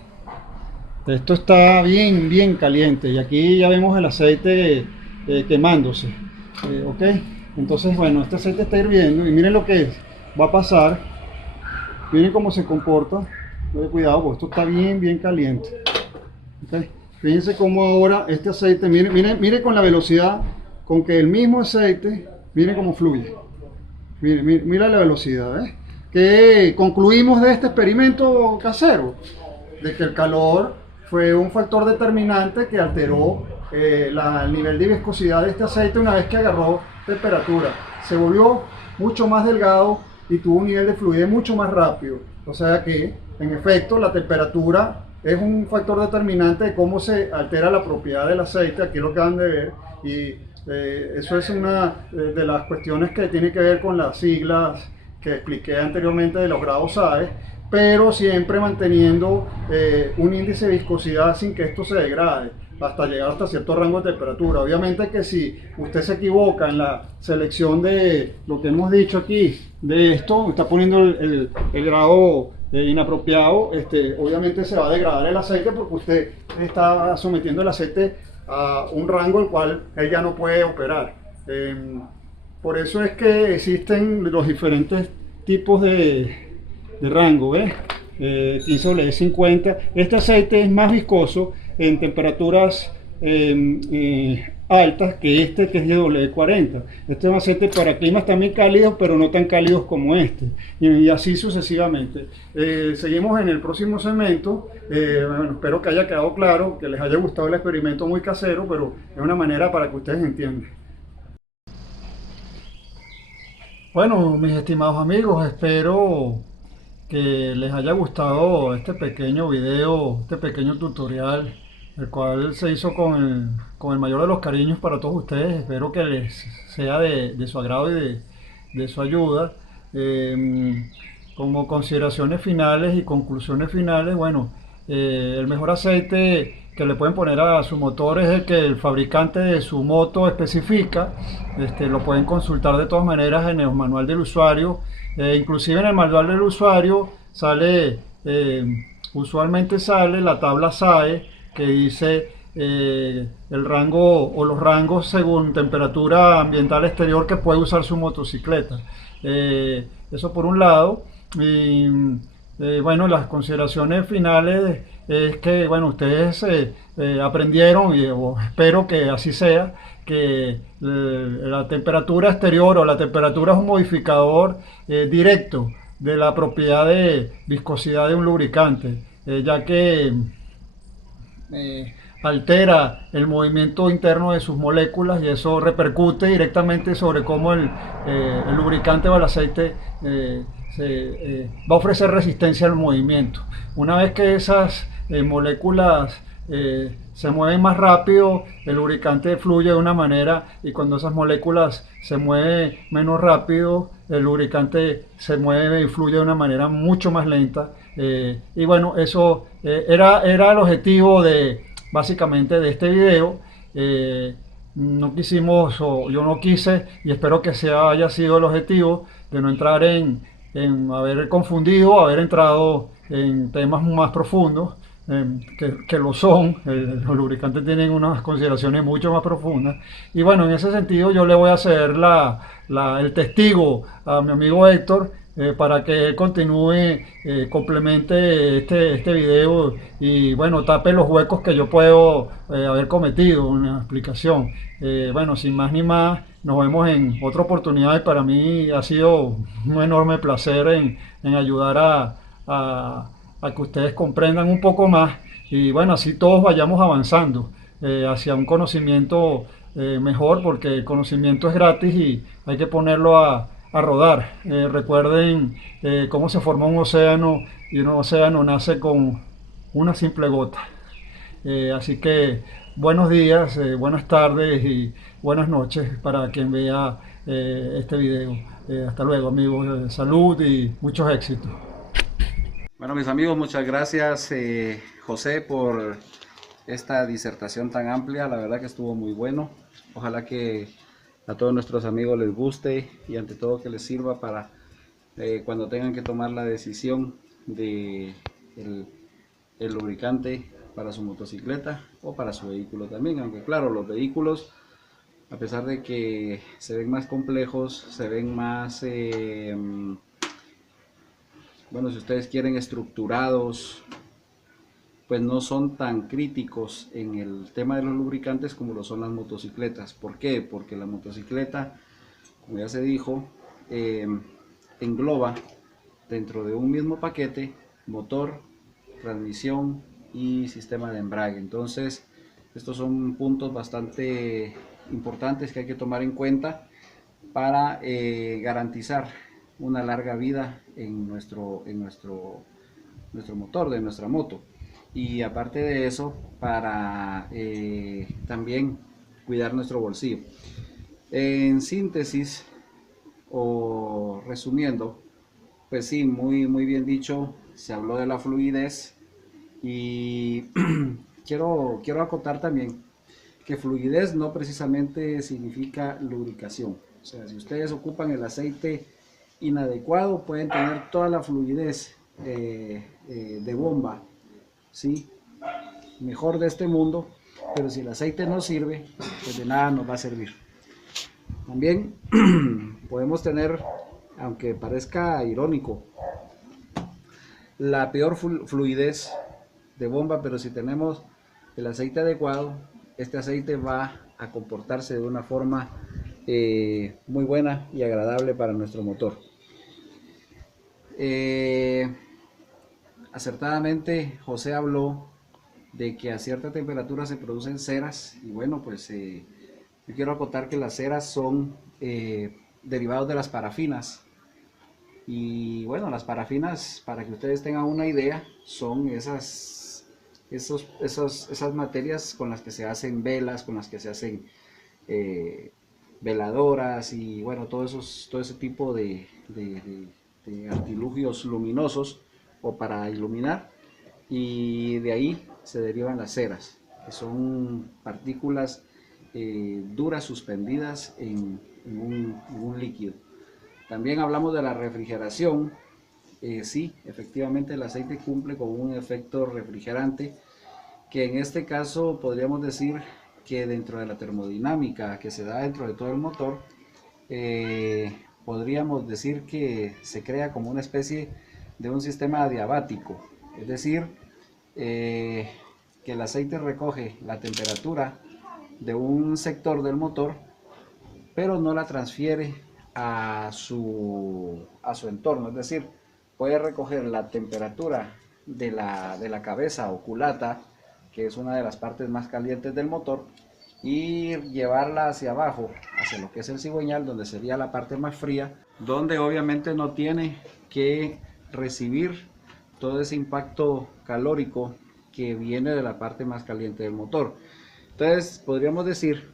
Esto está bien caliente y aquí ya vemos el aceite quemándose. ¿Ok? Entonces, bueno, este aceite está hirviendo y miren lo que va a pasar. Miren cómo se comporta. Cuidado, porque esto está bien caliente. ¿Okay? Fíjense cómo ahora este aceite, miren con la velocidad con que el mismo aceite, miren cómo fluye. Miren la velocidad. Que concluimos de este experimento casero, de que el calor fue un factor determinante que alteró el nivel de viscosidad de este aceite una vez que agarró temperatura. Se volvió mucho más delgado y tuvo un nivel de fluidez mucho más rápido. O sea que, en efecto, la temperatura es un factor determinante de cómo se altera la propiedad del aceite. Aquí lo acaban de ver. Y eso es una de las cuestiones que tiene que ver con las siglas que expliqué anteriormente de los grados SAE, pero siempre manteniendo un índice de viscosidad sin que esto se degrade hasta llegar hasta cierto rango de temperatura. Obviamente que si usted se equivoca en la selección de lo que hemos dicho aquí, de esto, está poniendo el grado inapropiado, obviamente se va a degradar el aceite porque usted está sometiendo el aceite a un rango el cual él ya no puede operar. Por eso es que existen los diferentes tipos de rango, ¿ves? E50. Este aceite es más viscoso en temperaturas altas que este, que es de W40. Este es un aceite para climas también cálidos, pero no tan cálidos como este, y así sucesivamente. Seguimos en el próximo segmento. Bueno, espero que haya quedado claro, que les haya gustado el experimento muy casero, pero es una manera para que ustedes entiendan. Bueno, mis estimados amigos, espero que les haya gustado este pequeño video, este pequeño tutorial, el cual se hizo con el mayor de los cariños para todos ustedes. Espero que les sea de su agrado y de su ayuda. Como consideraciones finales y conclusiones finales, bueno, el mejor aceite que le pueden poner a su motor es el que el fabricante de su moto especifica. Lo pueden consultar de todas maneras en el manual del usuario. Inclusive en el manual del usuario sale, usualmente sale la tabla SAE que dice el rango o los rangos según temperatura ambiental exterior que puede usar su motocicleta. Eso por un lado. Y bueno, las consideraciones finales es que, bueno, ustedes aprendieron, y espero que así sea, que la temperatura exterior o la temperatura es un modificador directo de la propiedad de viscosidad de un lubricante, ya que altera el movimiento interno de sus moléculas y eso repercute directamente sobre cómo el lubricante o el aceite va a ofrecer resistencia al movimiento. Una vez que esas moléculas se mueven más rápido, el lubricante fluye de una manera, y cuando esas moléculas se mueven menos rápido, el lubricante se mueve y fluye de una manera mucho más lenta. Y bueno, eso era el objetivo básicamente de este video. No quisimos, o yo no quise, y espero que haya sido el objetivo, de no entrar en haber confundido, haber entrado en temas más profundos, que lo son. Los lubricantes tienen unas consideraciones mucho más profundas. Y bueno, en ese sentido yo le voy a hacer el testigo a mi amigo Héctor, para que él continúe, complemente este video y bueno, tape los huecos que yo puedo haber cometido en la explicación. Bueno, sin más ni más, nos vemos en otra oportunidad, y para mí ha sido un enorme placer en ayudar a que ustedes comprendan un poco más, y bueno, así todos vayamos avanzando hacia un conocimiento mejor, porque el conocimiento es gratis y hay que ponerlo a rodar. Recuerden cómo se forma un océano, y un océano nace con una simple gota. Así que buenos días, buenas tardes y buenas noches para quien vea este video. Hasta luego, amigos. Salud y muchos éxitos. Bueno, mis amigos, muchas gracias, José, por esta disertación tan amplia. La verdad que estuvo muy bueno. Ojalá que a todos nuestros amigos les guste, y ante todo que les sirva para cuando tengan que tomar la decisión de el lubricante para su motocicleta o para su vehículo también. Aunque claro, los vehículos, a pesar de que se ven más complejos, se ven más bueno, si ustedes quieren, estructurados, pues no son tan críticos en el tema de los lubricantes como lo son las motocicletas. ¿Por qué? Porque la motocicleta, como ya se dijo, engloba dentro de un mismo paquete motor, transmisión y sistema de embrague. Entonces, estos son puntos bastante importantes que hay que tomar en cuenta para garantizar una larga vida en nuestro motor de nuestra moto. Y aparte de eso, para también cuidar nuestro bolsillo. En síntesis, o resumiendo, pues sí, muy bien dicho, se habló de la fluidez, y quiero acotar también que fluidez no precisamente significa lubricación. O sea, si ustedes ocupan el aceite inadecuado, pueden tener toda la fluidez de bomba, ¿sí? Mejor de este mundo, pero si el aceite no sirve, pues de nada nos va a servir. También podemos tener, aunque parezca irónico, la peor fluidez de bomba, pero si tenemos el aceite adecuado, este aceite va a comportarse de una forma muy buena y agradable para nuestro motor. Acertadamente José habló de que a cierta temperatura se producen ceras, y bueno, pues yo quiero acotar que las ceras son derivados de las parafinas. Y bueno, las parafinas, para que ustedes tengan una idea, son esas materias con las que se hacen velas, con las que se hacen veladoras y bueno, todo ese tipo de artilugios luminosos o para iluminar, y de ahí se derivan las ceras, que son partículas duras suspendidas en un líquido. También hablamos de la refrigeración. Sí, efectivamente el aceite cumple con un efecto refrigerante, que en este caso podríamos decir que dentro de la termodinámica que se da dentro de todo el motor, podríamos decir que se crea como una especie de un sistema adiabático, es decir, que el aceite recoge la temperatura de un sector del motor, pero no la transfiere a su entorno, es decir, puede recoger la temperatura de la cabeza o culata, que es una de las partes más calientes del motor, y llevarla hacia abajo, hacia lo que es el cigüeñal, donde sería la parte más fría, donde obviamente no tiene que recibir todo ese impacto calórico que viene de la parte más caliente del motor. Entonces podríamos decir,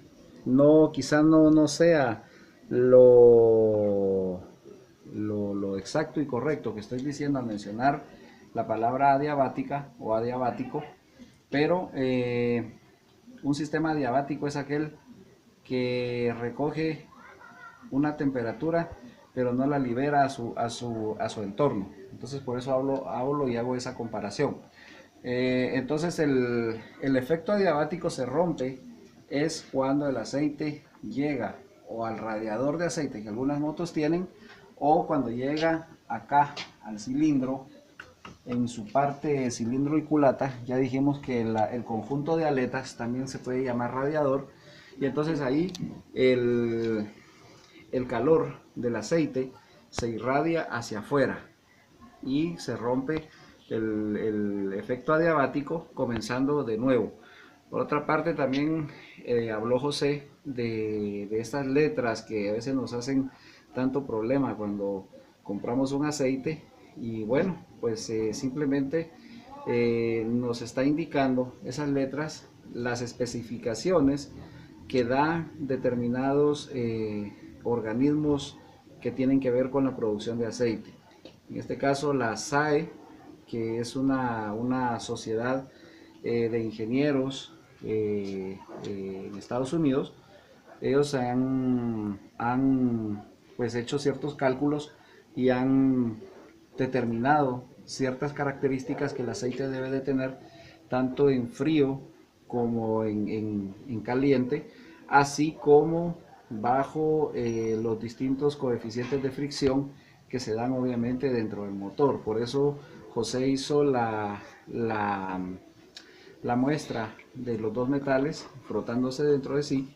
quizás no sea lo exacto y correcto que estoy diciendo al mencionar la palabra adiabática o adiabático, pero un sistema adiabático es aquel que recoge una temperatura pero no la libera a su entorno. Entonces por eso hablo y hago esa comparación. Entonces el efecto adiabático se rompe es cuando el aceite llega o al radiador de aceite que algunas motos tienen, o cuando llega acá al cilindro, en su parte cilindro y culata. Ya dijimos que el conjunto de aletas también se puede llamar radiador, y entonces ahí el calor del aceite se irradia hacia afuera y se rompe el efecto adiabático, comenzando de nuevo. Por otra parte, también habló José de estas letras que a veces nos hacen tanto problema cuando compramos un aceite, y bueno, pues simplemente nos está indicando esas letras las especificaciones que da determinados organismos que tienen que ver con la producción de aceite. En este caso la SAE, que es una sociedad de ingenieros en Estados Unidos. Ellos han pues hecho ciertos cálculos y han determinado ciertas características que el aceite debe de tener, tanto en frío como en caliente, así como bajo los distintos coeficientes de fricción que se dan obviamente dentro del motor. Por eso José hizo la muestra de los dos metales frotándose dentro de sí,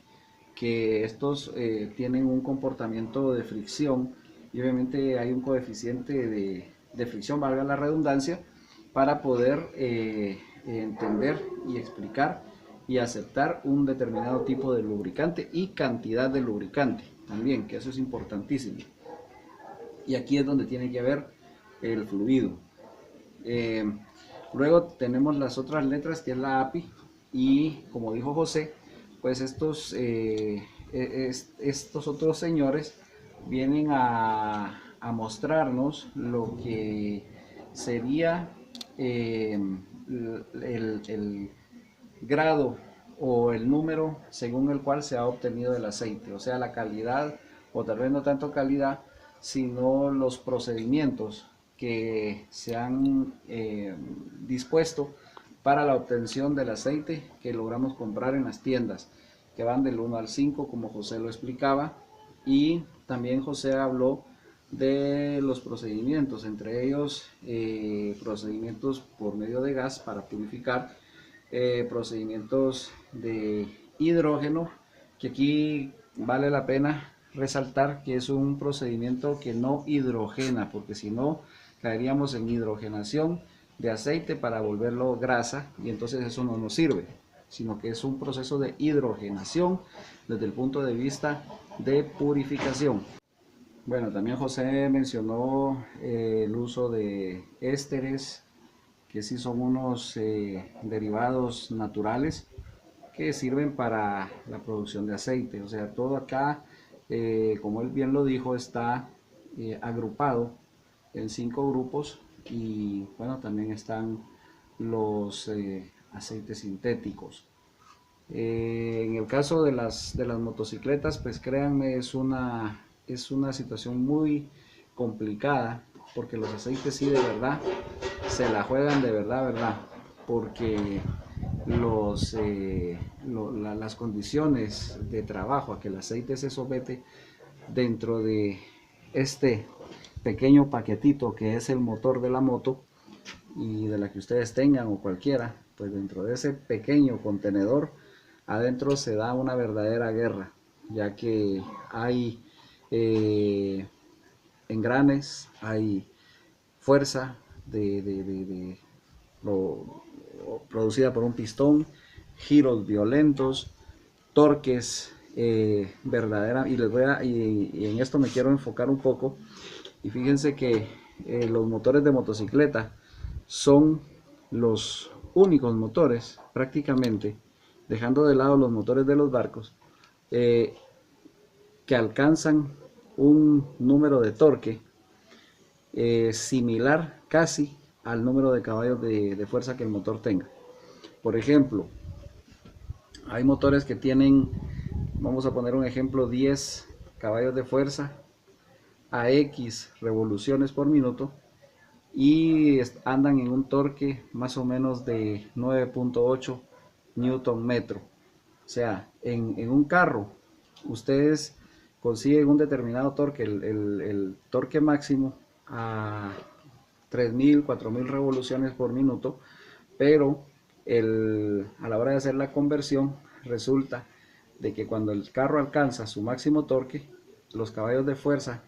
que estos tienen un comportamiento de fricción, y obviamente hay un coeficiente de fricción, valga la redundancia, para poder entender y explicar y aceptar un determinado tipo de lubricante y cantidad de lubricante también, que eso es importantísimo. Y aquí es donde tiene que ver el fluido. Luego tenemos las otras letras, que es la API, y como dijo José, pues estos otros señores vienen a mostrarnos lo que sería el grado o el número según el cual se ha obtenido el aceite, o sea, la calidad, o tal vez no tanto calidad, sino los procedimientos que se han dispuesto para la obtención del aceite que logramos comprar en las tiendas, que van del 1 al 5, como José lo explicaba. Y también José habló de los procedimientos, entre ellos procedimientos por medio de gas para purificar, procedimientos de hidrógeno, que aquí vale la pena resaltar que es un procedimiento que no hidrogena, porque si no caeríamos en hidrogenación de aceite para volverlo grasa, y entonces eso no nos sirve, sino que es un proceso de hidrogenación desde el punto de vista de purificación. Bueno, también José mencionó el uso de ésteres, que sí son unos derivados naturales que sirven para la producción de aceite. O sea, todo acá, como él bien lo dijo, está agrupado en 5 grupos. Y bueno, también están los aceites sintéticos. En el caso de las motocicletas, pues créanme, es una situación muy complicada, porque los aceites sí de verdad se la juegan de verdad, porque las condiciones de trabajo a que el aceite se somete dentro de este pequeño paquetito que es el motor de la moto, y de la que ustedes tengan o cualquiera, pues dentro de ese pequeño contenedor adentro se da una verdadera guerra, ya que hay engranes, hay fuerza producida por un pistón, giros violentos, torques verdadera, y en esto me quiero enfocar un poco. Y fíjense que los motores de motocicleta son los únicos motores, prácticamente, dejando de lado los motores de los barcos, que alcanzan un número de torque similar casi al número de caballos de fuerza que el motor tenga. Por ejemplo, hay motores que tienen, vamos a poner un ejemplo, 10 caballos de fuerza a X revoluciones por minuto, y andan en un torque más o menos de 9.8 newton metro. O sea, en un carro ustedes consiguen un determinado torque, el torque máximo a 3000, 4000 revoluciones por minuto, pero a la hora de hacer la conversión resulta de que cuando el carro alcanza su máximo torque, los caballos de fuerza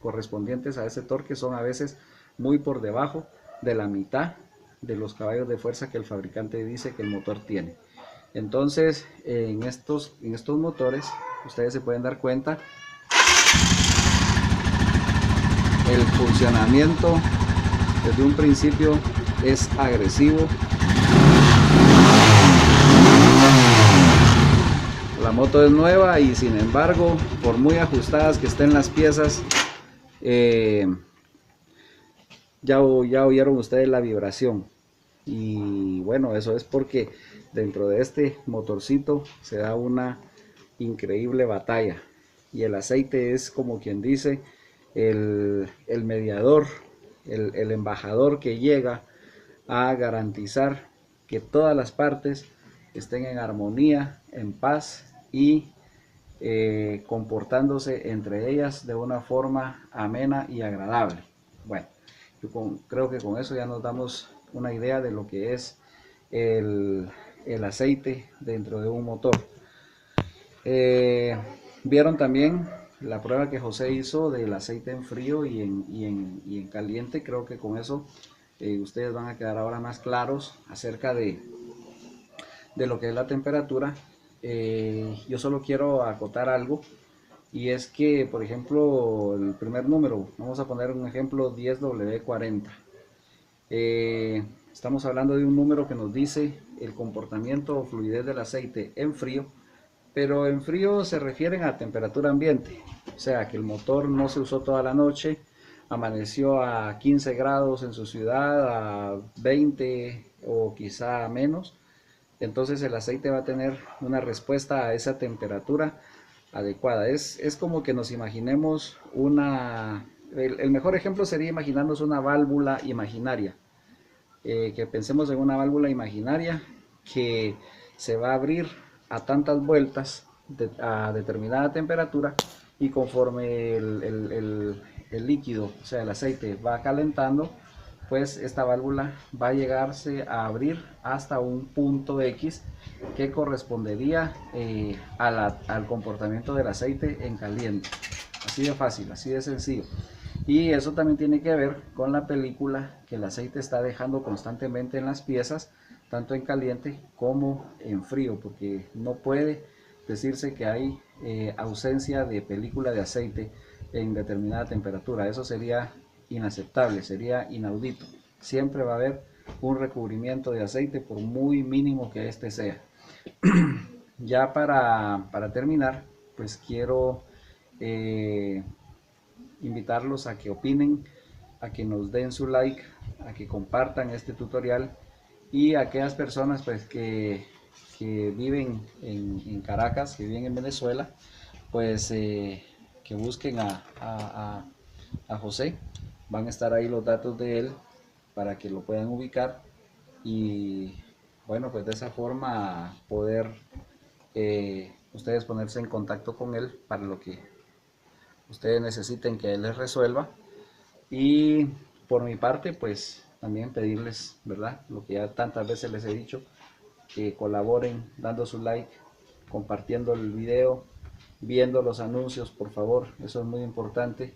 correspondientes a ese torque son a veces muy por debajo de la mitad de los caballos de fuerza que el fabricante dice que el motor tiene. Entonces, en estos motores, ustedes se pueden dar cuenta, el funcionamiento desde un principio es agresivo. La moto es nueva y sin embargo, por muy ajustadas que estén las piezas, ya oyeron ustedes la vibración. Y bueno, eso es porque dentro de este motorcito se da una increíble batalla, y el aceite es, como quien dice, el mediador, el embajador que llega a garantizar que todas las partes estén en armonía, en paz y comportándose entre ellas de una forma amena y agradable. Bueno, yo creo que con eso ya nos damos una idea de lo que es el aceite dentro de un motor. Vieron también la prueba que José hizo del aceite en frío y en caliente. Creo que con eso ustedes van a quedar ahora más claros acerca de lo que es la temperatura. Yo solo quiero acotar algo, y es que, por ejemplo, el primer número, vamos a poner un ejemplo, 10W40. Estamos hablando de un número que nos dice el comportamiento o fluidez del aceite en frío, pero en frío se refieren a temperatura ambiente, o sea que el motor no se usó toda la noche, amaneció a 15 grados en su ciudad, a 20 o quizá menos. Entonces el aceite va a tener una respuesta a esa temperatura adecuada. Es como que nos imaginemos una el mejor ejemplo sería imaginarnos una válvula imaginaria. Que pensemos en una válvula imaginaria que se va a abrir a tantas vueltas a determinada temperatura, y conforme el líquido, o sea el aceite, va calentando, pues esta válvula va a llegarse a abrir hasta un punto X que correspondería al comportamiento del aceite en caliente. Así de fácil, así de sencillo. Y eso también tiene que ver con la película que el aceite está dejando constantemente en las piezas, tanto en caliente como en frío, porque no puede decirse que hay ausencia de película de aceite en determinada temperatura. Eso sería inaceptable, sería inaudito. Siempre va a haber un recubrimiento de aceite, por muy mínimo que este sea. Ya para terminar, pues quiero invitarlos a que opinen, a que nos den su like, a que compartan este tutorial, y a aquellas personas pues que viven en Caracas, que viven en Venezuela, pues que busquen a José. Van a estar ahí los datos de él para que lo puedan ubicar, y bueno, pues de esa forma poder ustedes ponerse en contacto con él para lo que ustedes necesiten que él les resuelva. Y por mi parte, pues también pedirles, ¿verdad? Lo que ya tantas veces les he dicho, que colaboren dando su like, compartiendo el video, viendo los anuncios, por favor, eso es muy importante,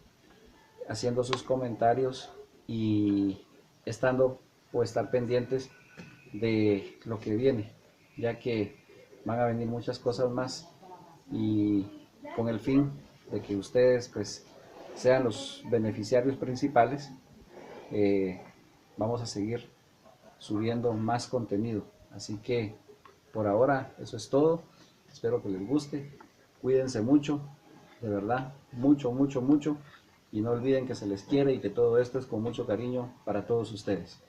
haciendo sus comentarios y estando o estar pendientes de lo que viene, ya que van a venir muchas cosas más, y con el fin de que ustedes pues sean los beneficiarios principales, vamos a seguir subiendo más contenido. Así que por ahora eso es todo. Espero que les guste. Cuídense mucho, de verdad, mucho, mucho, mucho. Y no olviden que se les quiere y que todo esto es con mucho cariño para todos ustedes.